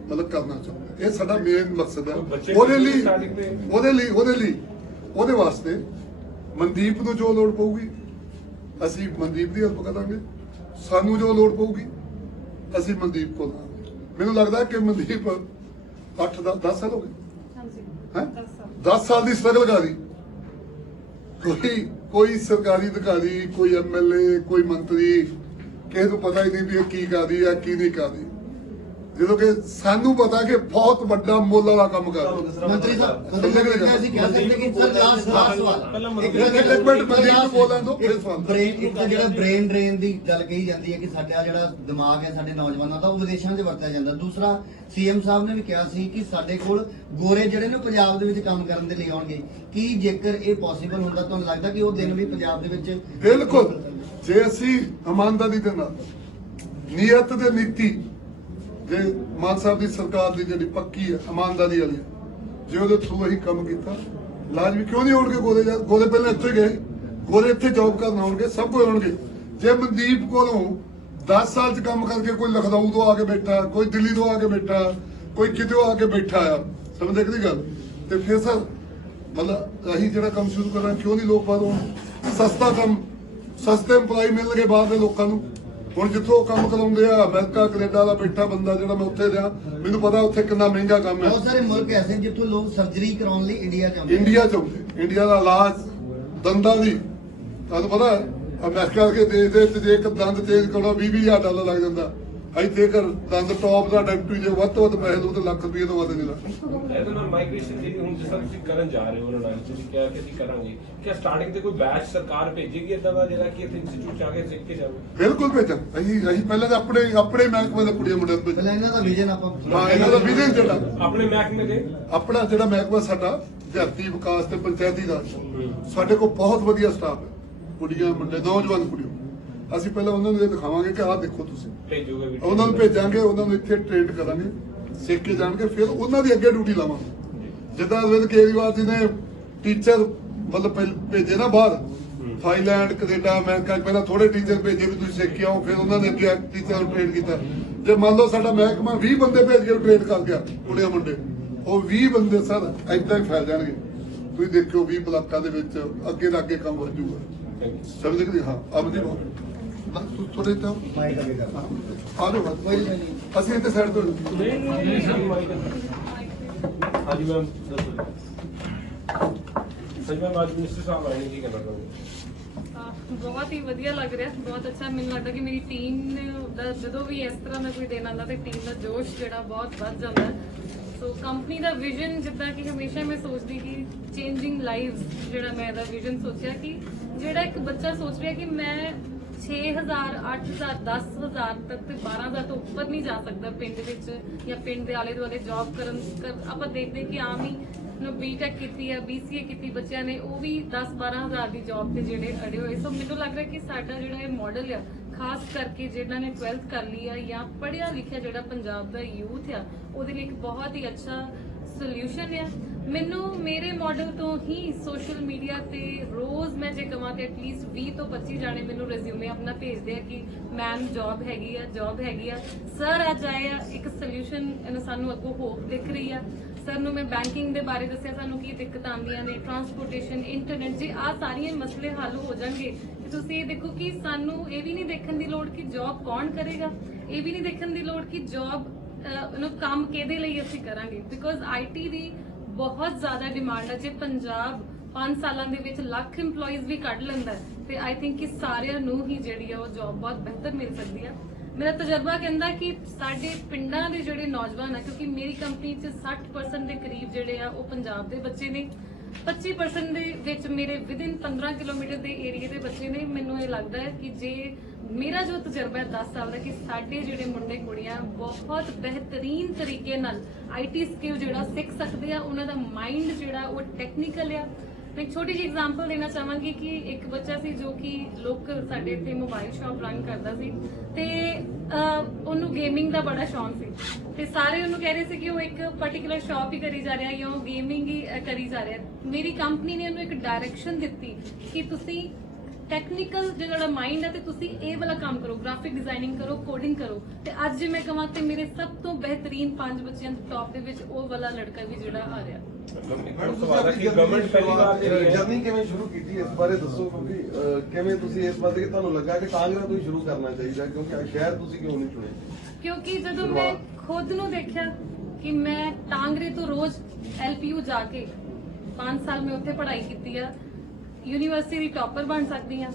ਮਤਲਬ ਕਰਨਾ ਚਾਹੁੰਦੇ। ਇਹ ਸਾਡਾ ਮੇਨ ਮਕਸਦ ਹੈ। ਉਹਦੇ ਵਾਸਤੇ ਮਨਦੀਪ ਨੂੰ ਜੋ ਲੋੜ ਪਊਗੀ ਅਸੀਂ ਮਨਦੀਪ ਦੀ ਹੈਲਪ ਕਰਾਂਗੇ, ਸਾਨੂੰ ਜੋ ਲੋੜ ਪਊਗੀ ਅਸੀਂ ਮਨਦੀਪ ਕੋਲ ਲਾਂਗੇ। ਮੈਨੂੰ ਲੱਗਦਾ ਕਿ ਮਨਦੀਪ 8-10 ਸਾਲ ਹੋ ਗਏ ਹੈ, 10 ਸਾਲ ਦੀ ਸਟਰਗਲ ਕਰੀ। ਕੋਈ ਸਰਕਾਰੀ ਅਧਿਕਾਰੀ, ਕੋਈ ਐਮਐਲਏ, ਕੋਈ ਮੰਤਰੀ ਕਿਸੇ ਨੂੰ ਪਤਾ ਹੀ ਨਹੀਂ ਵੀ ਇਹ ਕੀ ਕਰਦੀ ਆ ਕੀ ਨਹੀਂ ਕਰਦੀ, ਜਦੋਂ ਕਿ ਸਾਨੂੰ ਪਤਾ ਕਿ ਬਹੁਤ ਵੱਡਾ ਮੁੱਲ ਵਾਲਾ ਕੰਮ ਕਰ ਰਹੀ। ਮੰਤਰੀ ਸਾਹਿਬ ਅਸੀਂ ਕਹਿ ਸਕਦੇ ਕਿ ਸਰ ਲਾਸਟ ਸਵਾਲ ਇੱਕ ਮਿੰਟ ਮਨਦੀਪ ਬੋਲਣ ਤੋਂ ਫਿਰ ਸਵਾਲ। ਜਿਹੜਾ ਬ੍ਰੇਨ ਡਰੇਨ ਦੀ ਗੱਲ ਕਹੀ ਜਾਂਦੀ ਹੈ ਕਿ ਸਾਡਾ ਜਿਹੜਾ ਦਿਮਾਗ ਹੈ ਸਾਡੇ ਨੌਜਵਾਨਾਂ ਦਾ ਉਹ ਵਿਦੇਸ਼ਾਂ 'ਚ ਵਰਤਿਆ ਜਾਂਦਾ। ਦੂਸਰਾ ਸੀਐਮ ਸਾਹਿਬ ਨੇ ਵੀ ਕਿਹਾ ਸੀ ਕਿ ਸਾਡੇ ਕੋਲ ਗੋਰੇ ਜਿਹੜੇ ਨੇ ਪੰਜਾਬ ਦੇ ਵਿੱਚ ਕੰਮ ਕਰਨ ਦੇ ਲਈ ਆਉਣਗੇ। ਕੀ ਜੇਕਰ ਇਹ ਪੋਸੀਬਲ ਹੁੰਦਾ ਤੁਹਾਨੂੰ ਲੱਗਦਾ ਕਿ ਉਹ ਦਿਨ ਵੀ ਪੰਜਾਬ ਦੇ ਵਿੱਚ? ਬਿਲਕੁਲ, ਜੇ ਅਸੀਂ ਇਮਾਨਦਾਰੀ ਦੇ ਨਾਲ, ਨੀਅਤ ਤੇ ਨੀਤੀ, ਜੇ ਮਾਨ ਸਾਹਿਬ ਦੀ ਸਰਕਾਰ ਦੀ ਜਿਹੜੀ ਪੱਕੀ ਹੈ ਇਮਾਨਦਾਰੀ ਵਾਲੀ, ਜੇ ਉਹਦੇ ਥਰੂ ਅਸੀਂ ਕੰਮ ਕੀਤਾ, ਲਾਜ਼ਮੀ ਕਿਉਂ ਨਹੀਂ ਆਉਣਗੇ ਗੋਰੇ? ਗੋਰੇ ਪਹਿਲਾਂ ਇੱਥੇ ਗਏ, ਗੋਰੇ ਇੱਥੇ ਜੌਬ ਕਰਨ ਆਉਣਗੇ, ਸਭ ਕੋਈ ਆਉਣਗੇ। ਜੇ ਮਨਦੀਪ ਕੋਲੋਂ 10 ਸਾਲ 'ਚ ਕੰਮ ਕਰਕੇ ਕੋਈ ਲਖਨਊ ਤੋਂ ਆ ਕੇ ਬੈਠਾ, ਕੋਈ ਦਿੱਲੀ ਤੋਂ ਆ ਕੇ ਬੈਠਾ, ਕੋਈ ਕਿਤੇ ਆ ਕੇ ਬੈਠਾ ਆ, ਸਮਝਦੇ ਕਿ ਗੱਲ? ਤੇ ਫਿਰ ਸਰ ਮਤਲਬ ਅਸੀਂ ਜਿਹੜਾ ਕੰਮ ਸ਼ੁਰੂ ਕਰਾਂ, ਕਿਉਂ ਨਹੀਂ ਲੋਕ ਬਾਹਰੋਂ? ਸਸਤਾ ਕੰਮ, ਸਸਤੇ EMPLOYE ਮਿਲਣਗੇ ਬਾਹਰ ਦੇ ਲੋਕਾਂ ਨੂੰ। ਹੁਣ ਜਿੱਥੋਂ ਕੰਮ ਕਰਾਉਂਦੇ ਆ ਅਮਰੀਕਾ ਕੈਨੇਡਾ ਦਾ ਬੈਠਾ ਬੰਦਾ, ਜਿਹੜਾ ਮੈਂ ਉੱਥੇ ਰਿਹਾ, ਮੈਨੂੰ ਪਤਾ ਉੱਥੇ ਕਿੰਨਾ ਮਹਿੰਗਾ ਕੰਮ ਹੈ। ਬਹੁਤ ਸਾਰੇ ਮੁਲਕ ਐਸੇ ਜਿੱਥੋਂ ਲੋਕ ਸਰਜਰੀ ਕਰਾਉਣ ਲਈ ਇੰਡੀਆ ਜਾਂਦੇ। ਇੰਡੀਆ ਦਾ ਇਲਾਜ ਦੰਦਾਂ ਦੀ, ਤੁਹਾਨੂੰ ਪਤਾ ਅਮਰੀਕਾ ਦੇ ਦੇਸ਼ ਦੇ ਵਿੱਚ ਜੇ ਇੱਕ ਦੰਦ ਚੇਂਜ ਕਰਾਉਣਾ $20,000 ਲੱਗ ਜਾਂਦਾ, ਇੱਥੇ ਕਰ ਦੰਦ ਟੌਪ ਦਾ ਡਾਕਟਰੀ ਜੇ ਵੱਧ ਤੋਂ ਵੱਧ ਪੈਸੇ ਦੋ ਤੇ ਲੱਖ ਰੁਪਏ ਤੋਂ ਵੱਧ ਨਹੀਂ ਲੱਗਦਾ। ਇਹਦੇ ਨਾਲ ਮਾਈਗ੍ਰੇਸ਼ਨ ਜਿਹੜੀ ਹੁਣ ਜਿਸ ਤਰ੍ਹਾਂ ਤੁਸੀਂ ਕਰਨ ਜਾ ਰਹੇ ਹੋ ਉਹਨਾਂ ਨਾਲ ਤੁਸੀਂ ਕਿਹਾ ਕਿ ਅਸੀਂ ਕਰਾਂਗੇ, ਕਿ ਸਟਾਰਟਿੰਗ ਤੇ ਕੋਈ ਬੈਚ ਸਰਕਾਰ ਭੇਜੇਗੀ ਇਦਾਂ ਦਾ ਜਿਹੜਾ ਕਿ ਇੱਥੇ ਇੰਸਟੀਚਿਊਟ ਚ ਆ ਕੇ ਸਿੱਖ ਕੇ ਜਾਵੇ? ਬਿਲਕੁਲ ਭੇਜਾਂ। ਅਸੀਂ ਪਹਿਲਾਂ ਤਾਂ ਆਪਣੇ ਮਹਿਕਮੇ ਦੇ ਕੁੜੀਆਂ ਮੁੰਡਿਆਂ ਨੂੰ ਭੇਜਾਂ। ਪਹਿਲਾਂ ਇਹਨਾਂ ਦਾ ਵਿਜ਼ਨ ਆਪਾਂ ਹਾਂ, ਇਹਨਾਂ ਦਾ ਵਿਜ਼ਨ ਜਿਹੜਾ ਆਪਣੇ ਮਹਿਕਮੇ ਦੇ ਆਪਣਾ ਜਿਹੜਾ ਮਹਿਕਮਾ ਸਾਡਾ ਧਰਤੀ ਵਿਕਾਸ ਤੇ ਪੰਚਾਇਤੀ ਰਾਜ, ਸਾਡੇ ਕੋਲ ਬਹੁਤ ਵਧੀਆ ਸਟਾਫ ਹੈ, ਕੁੜੀਆਂ ਮੁੰਡੇ ਨੌਜਵਾਨ ਕੁੜੀਆਂ। ਅਸੀਂ ਪਹਿਲਾਂ ਉਹਨਾਂ ਨੂੰ ਇਹ ਦਿਖਾਵਾਂਗੇ ਕਿ ਆਹ ਦੇਖੋ ਤੁਸੀਂ, ਭੇਜੋਗੇ ਵੀ? ਉਹਨਾਂ ਨੂੰ ਭੇਜਾਂਗੇ, ਉਹਨਾਂ ਨੂੰ ਇੱਥੇ ਟ੍ਰੇਨ ਕਰਾਂਗੇ, ਸਿੱਖ ਕੇ ਜਾਣਗੇ, ਫਿਰ ਉਹਨਾਂ ਦੀ ਅੱਗੇ ਡਿਊਟੀ ਲਾਵਾਂਗੇ। ਜਿੱਦਾਂ ਅਰਵਿੰਦ ਕੇਜਰੀਵਾਲ ਜੀ ਨੇ ਟੀਚਰ ਮਤਲਬ ਭੇਜੇ ਨਾ ਬਾਹਰ, ਥਾਈਲੈਂਡ, ਕੈਨੇਡਾ, ਅਮਰੀਕਾ, ਪਹਿਲਾਂ ਥੋੜੇ ਟੀਚਰ ਭੇਜੇ ਵੀ ਤੁਸੀਂ ਸਿੱਖ ਕੇ ਆਓ, ਫਿਰ ਉਹਨਾਂ ਨੇ ਅੱਗੇ ਟੀਚਰ ਨੂੰ ਟ੍ਰੇਨ ਕੀਤਾ। ਜੇ ਮੰਨ ਲਓ ਸਾਡਾ ਮਹਿਕਮਾ 20 ਬੰਦੇ ਭੇਜ ਕੇ ਟ੍ਰੇਨ ਕਰ ਗਿਆ, ਕੁੜੀਆਂ ਮੁੰਡੇ, ਉਹ 20 ਬੰਦੇ ਸਰ ਏਦਾਂ ਹੀ ਫੈਲ ਜਾਣਗੇ। ਤੁਸੀਂ ਦੇਖਿਓ 20 ਬਲਾਕਾਂ ਦੇ ਵਿੱਚ ਅੱਗੇ ਦਾ ਅੱਗੇ ਕੰਮ ਵੱਧ ਜਾਊਗਾ। ਸਮਝ ਗਏ? ਹਾਂ ਅਮਨਦੀਪ ਬਸ ਥੋੜੇ ਤਾਂ ਮਾਈਕ ਅੱਗੇ ਕਰ ਆ ਜਾਓ, ਅਸੀਂ ਇੱਥੇ ਸਾਈਡ ਤੋਂ ਹਾਂਜੀ ਮੈਮ ਦੱਸੋ। ਸਹੀ ਮੈਮ, ਅੱਜ ਮਿਨਿਸਟਰ ਸਾਹਿਬ ਆਏ ਨੇ, ਕੀ ਕਹਿਣਾ ਚਾਹੋਗੇ? ਬਹੁਤ ਹੀ ਵਧੀਆ ਲੱਗ ਰਿਹਾ, ਬਹੁਤ ਅੱਛਾ। ਮੈਨੂੰ ਲੱਗਦਾ ਕਿ ਮੇਰੀ ਟੀਮ ਦਾ ਜਦੋਂ ਵੀ ਇਸ ਤਰ੍ਹਾਂ ਦਾ ਕੋਈ ਦਿਨ ਆਉਂਦਾ ਤੇ ਟੀਮ ਦਾ ਜੋਸ਼ ਜਿਹੜਾ ਬਹੁਤ ਵੱਧ ਜਾਂਦਾ ਹੈ। ਸੋ ਕੰਪਨੀ ਦਾ ਵਿਜ਼ਨ ਜਿੱਦਾਂ ਕਿ ਹਮੇਸ਼ਾ ਮੈਂ ਸੋਚਦੀ ਕਿ ਚੇਂਜਿੰਗ ਲਾਈਵਸ, ਜਿਹੜਾ ਮੈਂ ਇਹਦਾ ਵਿਜ਼ਨ ਸੋਚਿਆ ਕਿ ਜਿਹੜਾ ਇੱਕ ਬੱਚਾ ਸੋਚ ਰਿਹਾ ਕਿ ਮੈਂ 6000 8000 10000 ਤੱਕ ਤੇ 12000 ਤੋਂ ਉੱਪਰ ਨਹੀਂ ਜਾ ਸਕਦਾ ਪਿੰਡ ਵਿੱਚ ਜਾਂ ਪਿੰਡ ਦੇ ਆਲੇ ਦੁਆਲੇ ਜੌਬ ਕਰਨ। ਆਪਾਂ ਦੇਖਦੇ ਕਿ ਆਮ ਹੀ ਬੀਟੈਕ ਕੀਤੀ ਆ, BCA ਕੀਤੀ ਬੱਚਿਆਂ ਨੇ, ਉਹ ਵੀ 10-12 ਦੀ ਜੌਬ ਤੇ ਜਿਹੜੇ ਅੜੇ ਹੋਏ। ਸੋ ਮੈਨੂੰ ਲੱਗ ਰਿਹਾ ਕਿ ਸਾਡਾ ਜਿਹੜਾ ਇਹ ਮਾਡਲ ਆ, ਖਾਸ ਕਰਕੇ ਜਿਹਨਾਂ ਨੇ 12th ਕਰ ਲਈ ਆ ਜਾਂ ਪੜ੍ਹਿਆ ਲਿਖਿਆ ਜਿਹੜਾ ਪੰਜਾਬ ਦਾ ਯੂਥ ਆ, ਉਹਦੇ ਲਈ ਇੱਕ ਬਹੁਤ ਹੀ ਅੱਛਾ ਸੋਲੂਸ਼ਨ ਆ। ਮੈਨੂੰ ਮੇਰੇ ਮਾਡਲ ਤੋਂ ਹੀ ਸੋਸ਼ਲ ਮੀਡੀਆ ਤੇ ਰੋਜ਼ ਮੈਂ ਜੇ ਕਹਾਂ ਤੇ ਐਟਲੀਸਟ 20 ਤੋਂ 25 ਜਾਣੇ ਮੈਨੂੰ ਰਿਜ਼ਿਊਮੇ ਆਪਣਾ ਭੇਜਦੇ ਆ ਕਿ ਮੈਮ ਜੌਬ ਹੈਗੀ ਆ ਸਰ ਅੱਜ ਆਏ ਆ, ਇੱਕ ਸੋਲੂਸ਼ਨ ਇਹਨੂੰ ਸਾਨੂੰ ਅੱਗੋਂ ਹੋਪ ਦਿਖ ਰਹੀ ਆ। ਸਰ ਨੂੰ ਮੈਂ ਬੈਂਕਿੰਗ ਦੇ ਬਾਰੇ ਦੱਸਿਆ, ਸਾਨੂੰ ਕੀ ਦਿੱਕਤਾਂ ਆਉਂਦੀਆਂ ਨੇ, ਟਰਾਂਸਪੋਰਟੇਸ਼ਨ, ਇੰਟਰਨੈਟ, ਜੇ ਆਹ ਸਾਰੀਆਂ ਮਸਲੇ ਹੱਲ ਹੋ ਜਾਣਗੇ ਤੇ ਤੁਸੀਂ ਇਹ ਦੇਖੋ ਕਿ ਸਾਨੂੰ ਇਹ ਵੀ ਨਹੀਂ ਦੇਖਣ ਦੀ ਲੋੜ ਕਿ ਜੌਬ ਕੌਣ ਕਰੇਗਾ, ਇਹ ਵੀ ਨਹੀਂ ਦੇਖਣ ਦੀ ਲੋੜ ਕਿ ਜੌਬ ਨੂੰ ਕੰਮ ਕਿਹਦੇ ਲਈ ਅਸੀਂ ਕਰਾਂਗੇ। ਬਿਕੋਜ਼ IT ਦੀ ਬਹੁਤ ਜ਼ਿਆਦਾ ਡਿਮਾਂਡ ਹੈ। ਜੇ ਪੰਜਾਬ 5 ਸਾਲਾਂ ਦੇ ਵਿੱਚ ਲੱਖ EMPLOYEES ਵੀ ਕੱਢ ਲੈਂਦਾ ਤੇ ਆਈ ਥਿੰਕ ਕਿ ਸਾਰਿਆਂ ਨੂੰ ਹੀ ਜਿਹੜੀ ਆ ਉਹ ਜੌਬ ਬਹੁਤ ਬਿਹਤਰ ਮਿਲ ਸਕਦੀ ਆ। ਮੇਰਾ ਤਜਰਬਾ ਕਹਿੰਦਾ ਕਿ ਸਾਡੇ ਪਿੰਡਾਂ ਦੇ ਜਿਹੜੇ ਨੌਜਵਾਨ ਆ, ਕਿਉਂਕਿ ਮੇਰੀ ਕੰਪਨੀ 'ਚ 60% ਦੇ ਕਰੀਬ ਜਿਹੜੇ ਆ ਉਹ ਪੰਜਾਬ ਦੇ ਬੱਚੇ ਨੇ, 25% ਦੇ ਵਿੱਚ ਮੇਰੇ ਵਿਦਿਨ 15 ਕਿਲੋਮੀਟਰ ਦੇ ਏਰੀਏ ਦੇ ਬੱਚੇ ਨੇ। ਮੈਨੂੰ ਇਹ ਲੱਗਦਾ ਹੈ ਕਿ ਜੇ ਮੇਰਾ ਜੋ ਤਜਰਬਾ ਹੈ 10 ਸਾਲ ਦਾ ਕਿ ਸਾਡੇ ਜਿਹੜੇ ਮੁੰਡੇ ਕੁੜੀਆਂ ਬਹੁਤ ਬਿਹਤਰੀਨ ਤਰੀਕੇ ਨਾਲ IT ਸਕਿੱਲ ਜਿਹੜਾ ਸਿੱਖ ਸਕਦੇ ਆ, ਉਹਨਾਂ ਦਾ ਮਾਈਂਡ ਜਿਹੜਾ ਉਹ ਟੈਕਨੀਕਲ ਆ। ਮੈਂ ਇੱਕ ਛੋਟੀ ਜਿਹੀ ਐਗਜ਼ਾਮਪਲ ਦੇਣਾ ਚਾਹਾਂਗੀ ਕਿ ਇੱਕ ਬੱਚਾ ਸੀ ਜੋ ਕਿ ਲੋਕਲ ਸਾਡੇ ਇੱਥੇ ਮੋਬਾਈਲ ਸ਼ਾਪ ਰਨ ਕਰਦਾ ਸੀ ਤੇ ਉਹਨੂੰ ਗੇਮਿੰਗ ਦਾ ਬੜਾ ਸ਼ੌਂਕ ਸੀ ਤੇ ਸਾਰੇ ਉਹਨੂੰ ਕਹਿ ਰਹੇ ਸੀ ਕਿ ਉਹ ਇੱਕ ਪਾਰਟਿਕੂਲਰ ਸ਼ਾਪ ਹੀ ਕਰੀ ਜਾ ਰਿਹਾ ਜਾਂ ਉਹ ਗੇਮਿੰਗ ਹੀ ਕਰੀ ਜਾ ਰਿਹਾ। ਮੇਰੀ ਕੰਪਨੀ ਨੇ ਉਹਨੂੰ ਇੱਕ ਡਾਇਰੈਕਸ਼ਨ ਦਿੱਤੀ ਕਿ ਤੁਸੀਂ ਟੈਕਨੀਕਲ ਜਿਹੜਾ ਮਾਈਂਡ ਹੈ ਤੇ ਤੁਸੀਂ ਇਹ ਵਾਲਾ ਕੰਮ ਕਰੋ, ਗ੍ਰਾਫਿਕ ਡਿਜ਼ਾਈਨਿੰਗ ਕਰੋ, ਕੋਡਿੰਗ ਕਰੋ। ਤੇ ਅੱਜ ਜੇ ਮੈਂ ਕਹਾਂ ਤੇ ਮੇਰੇ ਸਭ ਤੋਂ ਬਿਹਤਰੀਨ 5 ਬੱਚਿਆਂ ਦੇ ਟੌਪ ਦੇ ਵਿੱਚ ਉਹ ਵਾਲਾ ਲੜਕਾ ਵੀ ਜਿਹੜਾ ਆ ਰਿਹਾ। ਗਵਰਨਮੈਂਟ ਪਹਿਲੀ ਵਾਰ ਜਰਨੀ ਕਿਵੇਂ ਸ਼ੁਰੂ ਕੀਤੀ, ਇਸ ਬਾਰੇ ਦੱਸੋ। ਕਿਉਂਕਿ ਕਿਵੇਂ ਤੁਸੀਂ ਇਸ ਬਾਰੇ ਤੁਹਾਨੂੰ ਲੱਗਾ ਕਿ ਟਾਂਗਰਾ ਤੋਂ ਹੀ ਸ਼ੁਰੂ ਕਰਨਾ ਚਾਹੀਦਾ, ਕਿਉਂਕਿ ਸ਼ਹਿਰ ਤੁਸੀਂ ਕਿਉਂ ਨਹੀਂ ਚੁਣੇ? ਕਿਉਂਕਿ ਜਦੋਂ ਮੈਂ ਖੁਦ ਨੂੰ ਦੇਖਿਆ ਕਿ ਮੈਂ ਟਾਂਗਰੇ ਤੋਂ ਰੋਜ਼ LPU ਜਾ ਕੇ 5 ਸਾਲ ਮੈਂ ਉੱਥੇ ਪੜ੍ਹਾਈ ਕੀਤੀ ਆ, ਯੂਨੀਵਰਸਿਟੀ ਦੀ ਟੌਪਰ ਬਣ ਸਕਦੀ ਆ।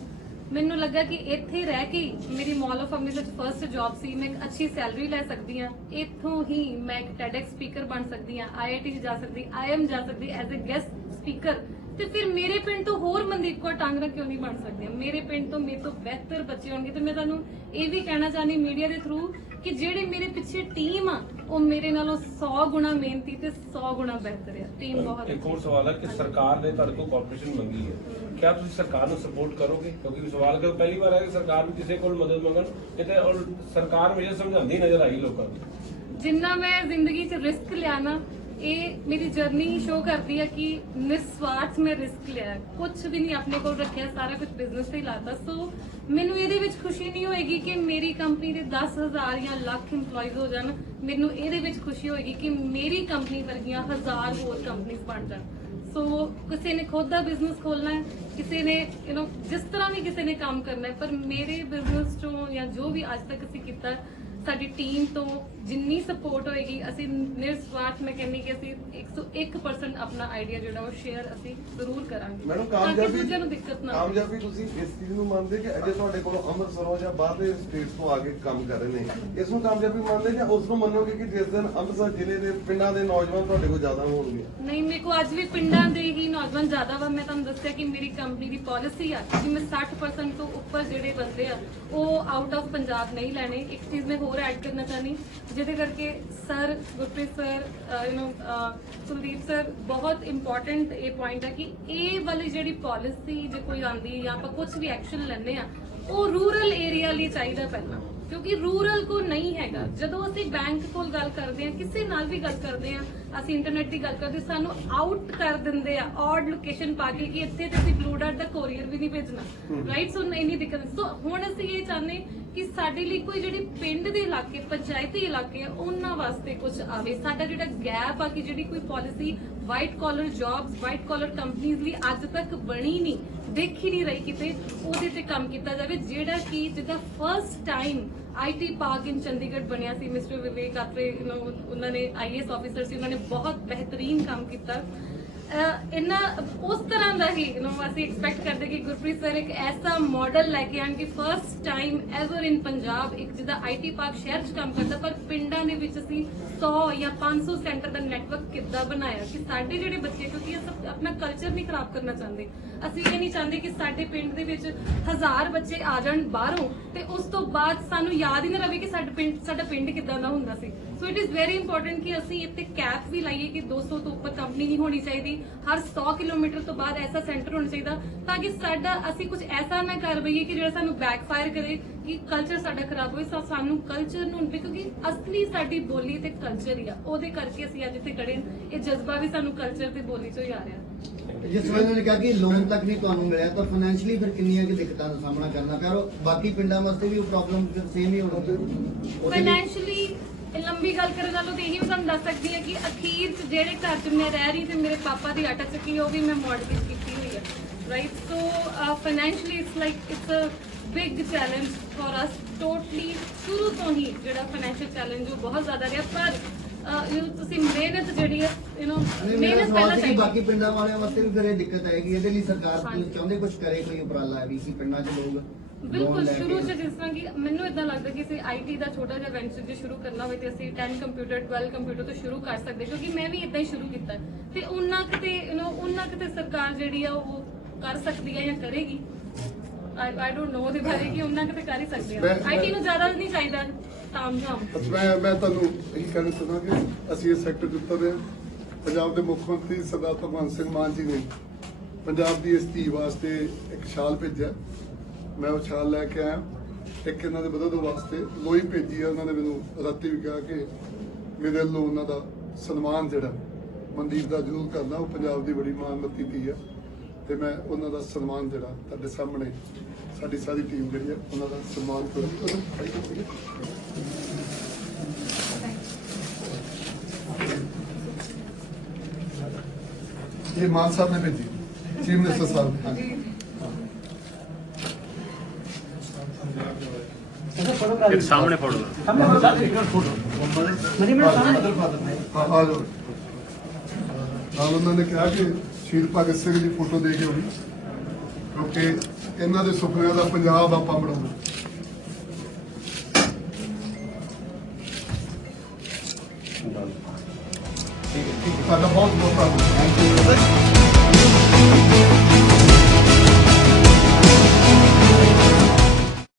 ਮੈਨੂੰ ਲੱਗਾ ਕਿ ਇੱਥੇ ਰਹਿ ਕੇ ਮੇਰੀ ਮਾਲ ਆਫ ਅੰਮ੍ਰਿਤਸਰ ਚ ਫਰਸਟ ਜੌਬ ਸੀ, ਮੈਂ ਇੱਕ ਅੱਛੀ ਸੈਲਰੀ ਲੈ ਸਕਦੀ ਆ, ਇੱਥੋਂ ਹੀ ਮੈਂ ਇੱਕ TEDx ਸਪੀਕਰ ਬਣ ਸਕਦੀ ਆ, IIT ਚ ਜਾ ਸਕਦੀ, IIM ਜਾ ਸਕਦੀ ਐਜ਼ ਅ ਗੈਸਟ ਸਪੀਕਰ। ਤੇ ਫਿਰ ਮੇਰੇ ਪਿੰਡ ਤੋਂ ਹੋਰ ਮਨਦੀਪ ਕੌਰ ਟਾਂਗਰਾ ਕਿਉਂ ਨਹੀਂ ਬਣ ਸਕਦੀ? ਮੇਰੇ ਪਿੰਡ ਤੋਂ ਮੇਰੇ ਤੋਂ ਬਿਹਤਰ ਬੱਚੇ ਹੋਣਗੇ। ਤੇ ਮੈਂ ਤੁਹਾਨੂੰ ਇਹ ਵੀ ਕਹਿਣਾ ਚਾਹਨੀ ਮੀਡੀਆ ਦੇ ਥਰੂ ਕਿ ਜਿਹੜੇ ਮੇਰੇ ਪਿੱਛੇ ਟੀਮ ਆ ਉਹ ਮੇਰੇ ਨਾਲੋਂ 100 ਗੁਣਾ ਮਿਹਨਤੀ ਤੇ 100 ਗੁਣਾ ਬਿਹਤਰ ਆ। ਟੀਮ ਬਹੁਤ ਇੱਕ ਹੋਰ ਸਵਾਲ ਹੈ ਕਿ ਸਰਕਾਰ ਨੇ ਤੁਹਾਡੇ ਕੋਲ ਕਾਰਪੋਰੇਸ਼ਨ ਮੰਗੀ ਹੈ, ਕਿਆ ਤੁਸੀਂ ਸਰਕਾਰ ਨੂੰ ਸਪੋਰਟ ਕਰੋਗੇ? ਕਿਉਂਕਿ ਸਵਾਲ ਕਰ ਪਹਿਲੀ ਵਾਰ ਹੈ ਕਿ ਸਰਕਾਰ ਵੀ ਕਿਸੇ ਕੋਲ ਮਦਦ ਮੰਗਣ ਕਿਤੇ, ਔਰ ਸਰਕਾਰ ਹਮੇਸ਼ਾ ਸਮਝਾਉਂਦੀ ਨਜ਼ਰ ਆਈ ਲੋਕਾਂ ਨੂੰ। ਜਿੰਨਾ ਮੈਂ ਜ਼ਿੰਦਗੀ 'ਚ ਰਿਸਕ ਲਿਆ ਨਾ, ਇਹ ਮੇਰੀ ਜਰਨੀ ਸ਼ੋ ਕਰਦੀ ਹੈ ਕਿ ਨਿਸਵਾਰਥ ਮੈਂ ਰਿਸਕ ਲਿਆ, ਕੁਝ ਵੀ ਨਹੀਂ ਆਪਣੇ ਕੋਲ ਰੱਖਿਆ, ਸਾਰਾ ਕੁਝ ਬਿਜ਼ਨਸ ਤੇ ਹੀ ਲਾਤਾ। ਸੋ ਮੈਨੂੰ ਇਹਦੇ ਵਿੱਚ ਖੁਸ਼ੀ ਨਹੀਂ ਹੋਏਗੀ ਕਿ ਮੇਰੀ ਕੰਪਨੀ ਦੇ 10,000 ਜਾਂ ਲੱਖ EMPLOYEES ਹੋ ਜਾਣ, ਮੈਨੂੰ ਇਹਦੇ ਵਿੱਚ ਖੁਸ਼ੀ ਹੋਏਗੀ ਕਿ ਮੇਰੀ ਕੰਪਨੀ ਵਰਗੀਆਂ 1000 ਹੋਰ ਕੰਪਨੀਆਂ ਬਣ ਜਾਣ। ਸੋ ਕਿਸੇ ਨੇ ਖੁਦ ਦਾ ਬਿਜ਼ਨਸ ਖੋਲਣਾ ਹੈ, ਕਿਸੇ ਨੇ ਜਿਸ ਤਰ੍ਹਾਂ ਵੀ ਕਿਸੇ ਨੇ ਕੰਮ ਕਰਨਾ ਹੈ, ਪਰ ਮੇਰੇ ਬਿਜ਼ਨਸ ਚੋਂ ਜਾਂ ਜੋ ਵੀ ਅੱਜ ਤੱਕ ਅਸੀਂ ਕੀਤਾ ਸਾਡੀ ਟੀਮ ਤੋਂ ਜਿੰਨੀ ਸਪੋਰਟ ਹੋਏਗੀ ਅਸੀਂ ਨਿਰਸਵਾਰਥ ਮੈਂ ਕਹਿੰਦੀ ਕਿ ਅਸੀਂ 101% ਆਪਣਾ ਆਈਡੀਆ ਜਿਹੜਾ ਉਹ ਸ਼ੇਅਰ ਅਸੀਂ ਜ਼ਰੂਰ ਕਰਾਂਗੇ ਮੈਡਮ ਤਾਂ ਕਿ ਦੂਜਿਆਂ ਕਾਮਯਾਬੀ ਨੂੰ ਦਿੱਕਤ ਨਾ ਆਵੇ। ਕਾਮਯਾਬੀ ਤੁਸੀਂ ਇਸ ਚੀਜ਼ ਨੂੰ ਮੰਨਦੇ ਕਿ ਅਜੇ ਤੁਹਾਡੇ ਕੋਲ ਅੰਮ੍ਰਿਤਸਰੋਂ ਜਾਂ ਬਾਹਰਲੇ ਸਟੇਟਸ ਤੋਂ ਆ ਕੇ ਕੰਮ ਕਰ ਰਹੇ ਨੇ, ਇਸ ਨੂੰ ਕਾਮਯਾਬੀ ਮੰਨਦੇ ਜਾਂ ਉਸ ਨੂੰ ਮੰਨੋਗੇ ਕਿ ਜਿਸ ਦਿਨ ਅੰਮ੍ਰਿਤਸਰ ਜ਼ਿਲ੍ਹੇ ਦੇ ਪਿੰਡਾਂ ਦੇ ਨੌਜਵਾਨ ਤੁਹਾਡੇ ਕੋਲ ਜ਼ਿਆਦਾ ਹੋਣਗੇ? ਨਹੀਂ, ਮੇਰੇ ਕੋ ਅੱਜ ਵੀ ਪਿੰਡਾਂ ਦੇ ਹੀ ਨੌਜਵਾਨ ਜ਼ਿਆਦਾ ਵਾ। ਮੈਂ ਤੁਹਾਨੂੰ ਦੱਸਿਆ ਕਿ ਮੇਰੀ ਕੰਪਨੀ ਦੀ ਪਾਲਿਸੀ ਆ ਕਿ ਮੈਂ 60% ਤੋਂ ਉੱਪਰ ਜਿਹੜੇ ਬੰਦੇ ਆ ਉਹ ਆਊਟ ਆਫ ਪੰਜਾਬ ਨਹੀਂ ਲੈਣੇ। ਇੱਕ ਚੀਜ਼ ਮੈਂ ਹੋਰ ਐਡ ਕਰਨਾ ਚਾਹਨੀ, ਜਿਹਦੇ ਕਰਕੇ sir Gurpreet sir Kuldeep sir ਬਹੁਤ ਇੰਪੋਰਟੈਂਟ ਇਹ ਪੁਆਇੰਟ ਹੈ ਕਿ ਇਹ ਵਾਲੀ ਜਿਹੜੀ ਪਾਲਿਸੀ ਜੇ ਕੋਈ ਆਂਦੀ ਜਾਂ ਆਪਾਂ ਕੁਝ ਵੀ ਐਕਸ਼ਨ ਲੈਣੇ ਆ ਉਹ ਰੂਰਲ ਏਰੀਆ ਲਈ ਚਾਹੀਦਾ ਪਹਿਲਾਂ, ਕਿਉਂਕਿ ਰੂਰਲ ਕੋ ਨਹੀਂ ਹੈਗਾ। ਜਦੋਂ ਅਸੀਂ ਬੈਂਕ ਕੋਲ ਗੱਲ ਕਰਦੇ ਆ, ਕਿਸੇ ਨਾਲ ਵੀ ਗੱਲ ਕਰਦੇ ਆ, ਅਸੀਂ ਇੰਟਰਨੈਟ ਦੀ ਗੱਲ ਕਰਦੇ, ਸਾਨੂੰ ਆਊਟ ਕਰ ਦਿੰਦੇ ਆ ਔਡ ਲੋਕੇਸ਼ਨ ਪਾ ਕੇ ਕਿ ਇੱਥੇ ਤੇ ਅਸੀਂ ਬਲੂ ਡਾਟ ਦਾ ਕੋਰੀਅਰ ਵੀ ਨਹੀਂ ਭੇਜਣਾ, ਰਾਈਟ? ਸੋ ਇੰਨੀ ਦਿੱਕਤ। ਸੋ ਹੁਣ ਅਸੀਂ ਇਹ ਚਾਹੁੰਦੇ ਕਿ ਸਾਡੇ ਲਈ ਕੋਈ ਜਿਹੜੀ ਪਿੰਡ ਦੇ ਇਲਾਕੇ, ਪੰਚਾਇਤੀ ਇਲਾਕੇ ਆ, ਉਹਨਾਂ ਵਾਸਤੇ ਕੁਝ ਆਵੇ। ਸਾਡਾ ਜਿਹੜਾ ਗੈਪ ਆ ਕਿ ਜਿਹੜੀ ਕੋਈ policy white collar jobs, white collar ਕੰਪਨੀਆਂ ਲਈ ਅੱਜ ਤੱਕ ਬਣੀ ਨਹੀਂ, ਦੇਖ ਹੀ ਨਹੀਂ ਰਹੀ ਕਿਤੇ, ਉਹਦੇ ਤੇ ਕੰਮ ਕੀਤਾ ਜਾਵੇ। ਜਿਹੜਾ ਕਿ ਜਿੱਦਾਂ ਫਰਸਟ ਟਾਈਮ ਆਈਟੀ ਪਾਰਕ ਇਨ ਚੰਡੀਗੜ੍ਹ ਬਣਿਆ ਸੀ, ਮਿਸਟਰ ਵਿਵੇਕ ਆਤਰੇ ਉਹਨਾਂ ਨੇ ਆਈਏਐਸ ਆਫੀਸਰ ਸੀ, ਉਹਨਾਂ ਨੇ ਬਹੁਤ ਬਿਹਤਰੀਨ ਕੰਮ ਕੀਤਾ। ਇਹਨਾਂ ਉਸ ਤਰ੍ਹਾਂ ਦਾ ਹੀ ਅਸੀਂ ਐਕਸਪੈਕਟ ਕਰਦੇ ਕਿ ਗੁਰਪ੍ਰੀਤ ਸਰ ਇੱਕ ਐਸਾ ਮਾਡਲ ਲੈ ਕੇ ਆਣ ਕਿ ਫਰਸਟ ਟਾਈਮ ਐਵਰ ਇਨ ਪੰਜਾਬ ਇੱਕ ਜਿਹਦਾ ਆਈਟੀ ਪਾਰਕ ਸ਼ਹਿਰ 'ਚ ਕੰਮ ਕਰਦਾ, ਪਰ ਪਿੰਡਾਂ ਦੇ ਵਿੱਚ ਅਸੀਂ 100 ਜਾਂ 500 ਸੈਂਟਰ ਦਾ ਨੈਟਵਰਕ ਕਿੱਦਾਂ ਬਣਾਇਆ ਕਿ ਸਾਡੇ ਜਿਹੜੇ ਬੱਚੇ, ਕਿਉਂਕਿ ਅਸੀਂ ਆਪਣਾ ਕਲਚਰ ਨਹੀਂ ਖਰਾਬ ਕਰਨਾ ਚਾਹੁੰਦੇ, ਅਸੀਂ ਇਹ ਨਹੀਂ ਚਾਹੁੰਦੇ ਕਿ ਸਾਡੇ ਪਿੰਡ ਦੇ ਵਿੱਚ 1000 ਬੱਚੇ ਆ ਜਾਣ ਬਾਹਰੋਂ ਤੇ ਉਸ ਤੋਂ ਬਾਅਦ ਸਾਨੂੰ ਯਾਦ ਹੀ ਨਾ ਰਵੇ ਕਿ ਸਾਡਾ ਪਿੰਡ ਕਿੱਦਾਂ ਦਾ ਹੁੰਦਾ ਸੀ। So it is very important ਕਿ ਅਸੀਂ ਇੱਥੇ ਕੈਪ ਵੀ ਲਾਈਏ ਕਿ 200 ਤੋਂ ਉੱਪਰ ਕੰਪਨੀ ਨਹੀਂ ਹੋਣੀ ਚਾਹੀਦੀ, ਹਰ 100 ਕਿਲੋਮੀਟਰ ਤੋਂ ਬਾਅਦ ਐਸਾ ਸੈਂਟਰ ਹੋਣਾ ਚਾਹੀਦਾ ਤਾਂ ਕਿ ਅਸੀਂ ਕੁਝ ਐਸਾ ਨਾ ਕਰ ਬਈਏ ਕਿ ਜਿਹੜਾ ਸਾਨੂੰ ਬੈਕਫਾਇਰ ਕਰੇ, ਕਿ ਕਲਚਰ ਸਾਡਾ ਖਰਾਬ ਹੋਵੇ। ਸਾਨੂੰ ਕਲਚਰ ਨੂੰ, ਕਿਉਂਕਿ ਅਸਲੀ ਸਾਡੀ ਬੋਲੀ ਤੇ ਕਲਚਰ ਹੀ ਆ, ਉਹਦੇ ਕਰਕੇ ਅਸੀਂ ਅੱਜ ਇੱਥੇ ਖੜੇ ਹਾਂ। ਇਹ ਜਜ਼ਬਾ ਵੀ ਸਾਨੂੰ ਕਲਚਰ ਤੇ ਬੋਲੀ ਚੋਂ ਹੀ ਆ ਰਿਹਾ। ਜਿਸ ਵੇਲੇ ਨੇ ਕਿਹਾ ਕਿ ਲੋਨ ਤੱਕ ਨਹੀਂ ਤੁਹਾਨੂੰ ਮਿਲਿਆ ਤਾਂ ਫਾਈਨੈਂਸ਼ਲੀ ਫਿਰ ਕਿੰਨੀਆਂ ਕਿ ਦਿੱਕਤਾਂ ਦਾ ਸਾਹਮਣਾ ਕਰਨਾ ਪਿਆ, ਔਰ ਬਾਕੀ ਪਿੰਡਾਂ ਵਾਸਤੇ ਵੀ ਉਹ ਪ੍ਰੋਬਲਮ ਸੇਮ ਹੀ ਹੋਣੀ। ਫਾਈਨੈਂਸ਼ਲੀ ਲੰਬੀ ਗੱਲ ਕਰਨ ਨਾਲੋਂ ਤੇ ਇਹੀ ਮੈਂ ਤੁਹਾਨੂੰ ਦੱਸ ਸਕਦੀ ਹਾਂ ਕਿ ਅਖੀਰ 'ਚ ਜਿਹੜੇ ਘਰ 'ਚ ਮੈਂ ਰਹਿ ਰਹੀ ਤੇ ਮੇਰੇ ਪਾਪਾ ਦੀ ਆਟਾ ਚੱਕੀ ਉਹ ਵੀ ਮੈਂ ਮੋਡਲਿੰਗ ਕੀਤੀ ਹੋਈ ਹੈ, right? So financially it's a big challenge for us totally. ਸ਼ੁਰੂ ਤੋਂ ਹੀ ਜਿਹੜਾ ਫਾਈਨੈਂਸ਼ੀਅਲ ਚੈਲੰਜ ਉਹ ਬਹੁਤ ਜ਼ਿਆਦਾ ਰਿਹਾ, ਪਰ ਤੁਸੀਂ ਮਿਹਨਤ ਜਿਹੜੀ ਹੈ ਮਿਹਨਤ ਪਹਿਲਾਂ ਚਾਹੀਦੀ। ਬਾਕੀ ਪਿੰਡਾਂ ਵਾਲਿਆਂ ਵਾਸਤੇ ਵੀ ਫਿਰ ਇਹ ਦਿੱਕਤ ਆਏਗੀ, ਇਹਦੇ ਲਈ ਸਰਕਾਰ ਚਾਹੁੰਦੇ ਕੁਝ ਕਰੇ, ਕੋਈ ਉਪਰਾਲਾ ਵੀ ਕਿ ਪਿੰਡਾਂ 'ਚ ਲੋਕ ਬਿਲਕੁਲ ਸ਼ੁਰੂ 'ਚ ਜਿਸ ਤਰ੍ਹਾਂ ਕਿ ਮੈਨੂੰ ਇਦਾਂ ਲੱਗਦਾ ਕਿ ਅਸੀਂ ਆਈਟੀ ਦਾ ਛੋਟਾ ਜਿਹਾ ਵੈਂਚਰ ਜੇ ਸ਼ੁਰੂ ਕਰਨਾ ਹੋਵੇ ਤੇ ਅਸੀਂ 10 ਕੰਪਿਊਟਰ 12 ਕੰਪਿਊਟਰ ਤੋਂ ਸ਼ੁਰੂ ਕਰ ਸਕਦੇ, ਕਿਉਂਕਿ ਮੈਂ ਵੀ ਇਦਾਂ ਹੀ ਸ਼ੁਰੂ ਕੀਤਾ ਤੇ ਉਹਨਾਂ ਕਿਤੇ ਸਰਕਾਰ ਜਿਹੜੀ ਆ ਉਹ ਕਰ ਸਕਦੀ ਹੈ ਜਾਂ ਕਰੇਗੀ। I don't know ਉਹਦੇ ਬਾਰੇ ਕਿ ਉਹਨਾਂ ਕਿਤੇ ਕਰ ਹੀ ਸਕਦੇ ਆ। ਆਈਟੀ ਨੂੰ ਜ਼ਿਆਦਾ ਨਹੀਂ ਚਾਹੀਦਾ ਤਾਮਝਾਮ। ਮੈਂ ਤੁਹਾਨੂੰ ਇਹ ਕਹਿਣਾ ਚਾਹੁੰਦਾ ਕਿ ਅਸੀਂ ਇਸ ਸੈਕਟਰ 'ਚ ਉਤਰ ਹਾਂ। ਪੰਜਾਬ ਦੇ ਮੁੱਖ ਮੰਤਰੀ ਸਰਦਾਰ ਭਗਵੰਤ ਸਿੰਘ ਮਾਨ ਜੀ ਨੇ ਪੰਜਾਬ ਦੀ ਇਸ ਧੀ ਵਾਸਤੇ ਇੱਕ ਸ਼ਾਲ ਭੇਜਿਆ, ਮੈਂ ਉਹ ਸ਼ਾਲ ਲੈ ਕੇ ਆਇਆ। ਇੱਕ ਇਹਨਾਂ ਦੇ ਬਦਲ ਵਾਸਤੇ ਲੋਈ ਭੇਜੀ ਆ, ਉਹਨਾਂ ਨੇ ਮੈਨੂੰ ਰਾਤੀ ਵੀ ਕਿਹਾ ਕਿ ਮੇਰੇ ਵੱਲੋਂ ਉਹਨਾਂ ਦਾ ਸਨਮਾਨ ਜਿਹੜਾ ਮਨਦੀਪ ਦਾ ਜ਼ਰੂਰ ਕਰਨਾ, ਉਹ ਪੰਜਾਬ ਦੀ ਬੜੀ ਮਾਨਮੱਤੀ ਧੀ ਹੈ ਤੇ ਮੈਂ ਉਹਨਾਂ ਦਾ ਸਨਮਾਨ ਜਿਹੜਾ ਤੁਹਾਡੇ ਸਾਹਮਣੇ ਸਾਡੀ ਸਾਰੀ ਟੀਮ ਜਿਹੜੀ ਹੈ ਉਹਨਾਂ ਦਾ ਸਨਮਾਨ ਕਰਾਂਗੀ। ਇਹ ਮਾਨ ਸਾਹਿਬ ਨੇ ਭੇਜੀ, ਚੀਫ ਮਿਨਿਸਟਰ ਸਾਹਿਬ। एक सामने फोटो ਆ ਜਾਓ। ਨਾਲ ਉਹਨਾਂ ਨੇ ਕਿਹਾ ਕਿ ਸ਼ਹੀਦ ਭਗਤ ਸਿੰਘ ਦੀ ਫੋਟੋ ਦੇ ਕੇ ਆਉਣੀ, ਕਿਉਂਕਿ ਇਹਨਾਂ ਦੇ ਸੁਪਨਿਆਂ ਦਾ ਪੰਜਾਬ ਆਪਾਂ ਬਣਾਉਣਾ। ਤੁਹਾਡਾ ਬਹੁਤ ਬਹੁਤ ਧੰਨਵਾਦ।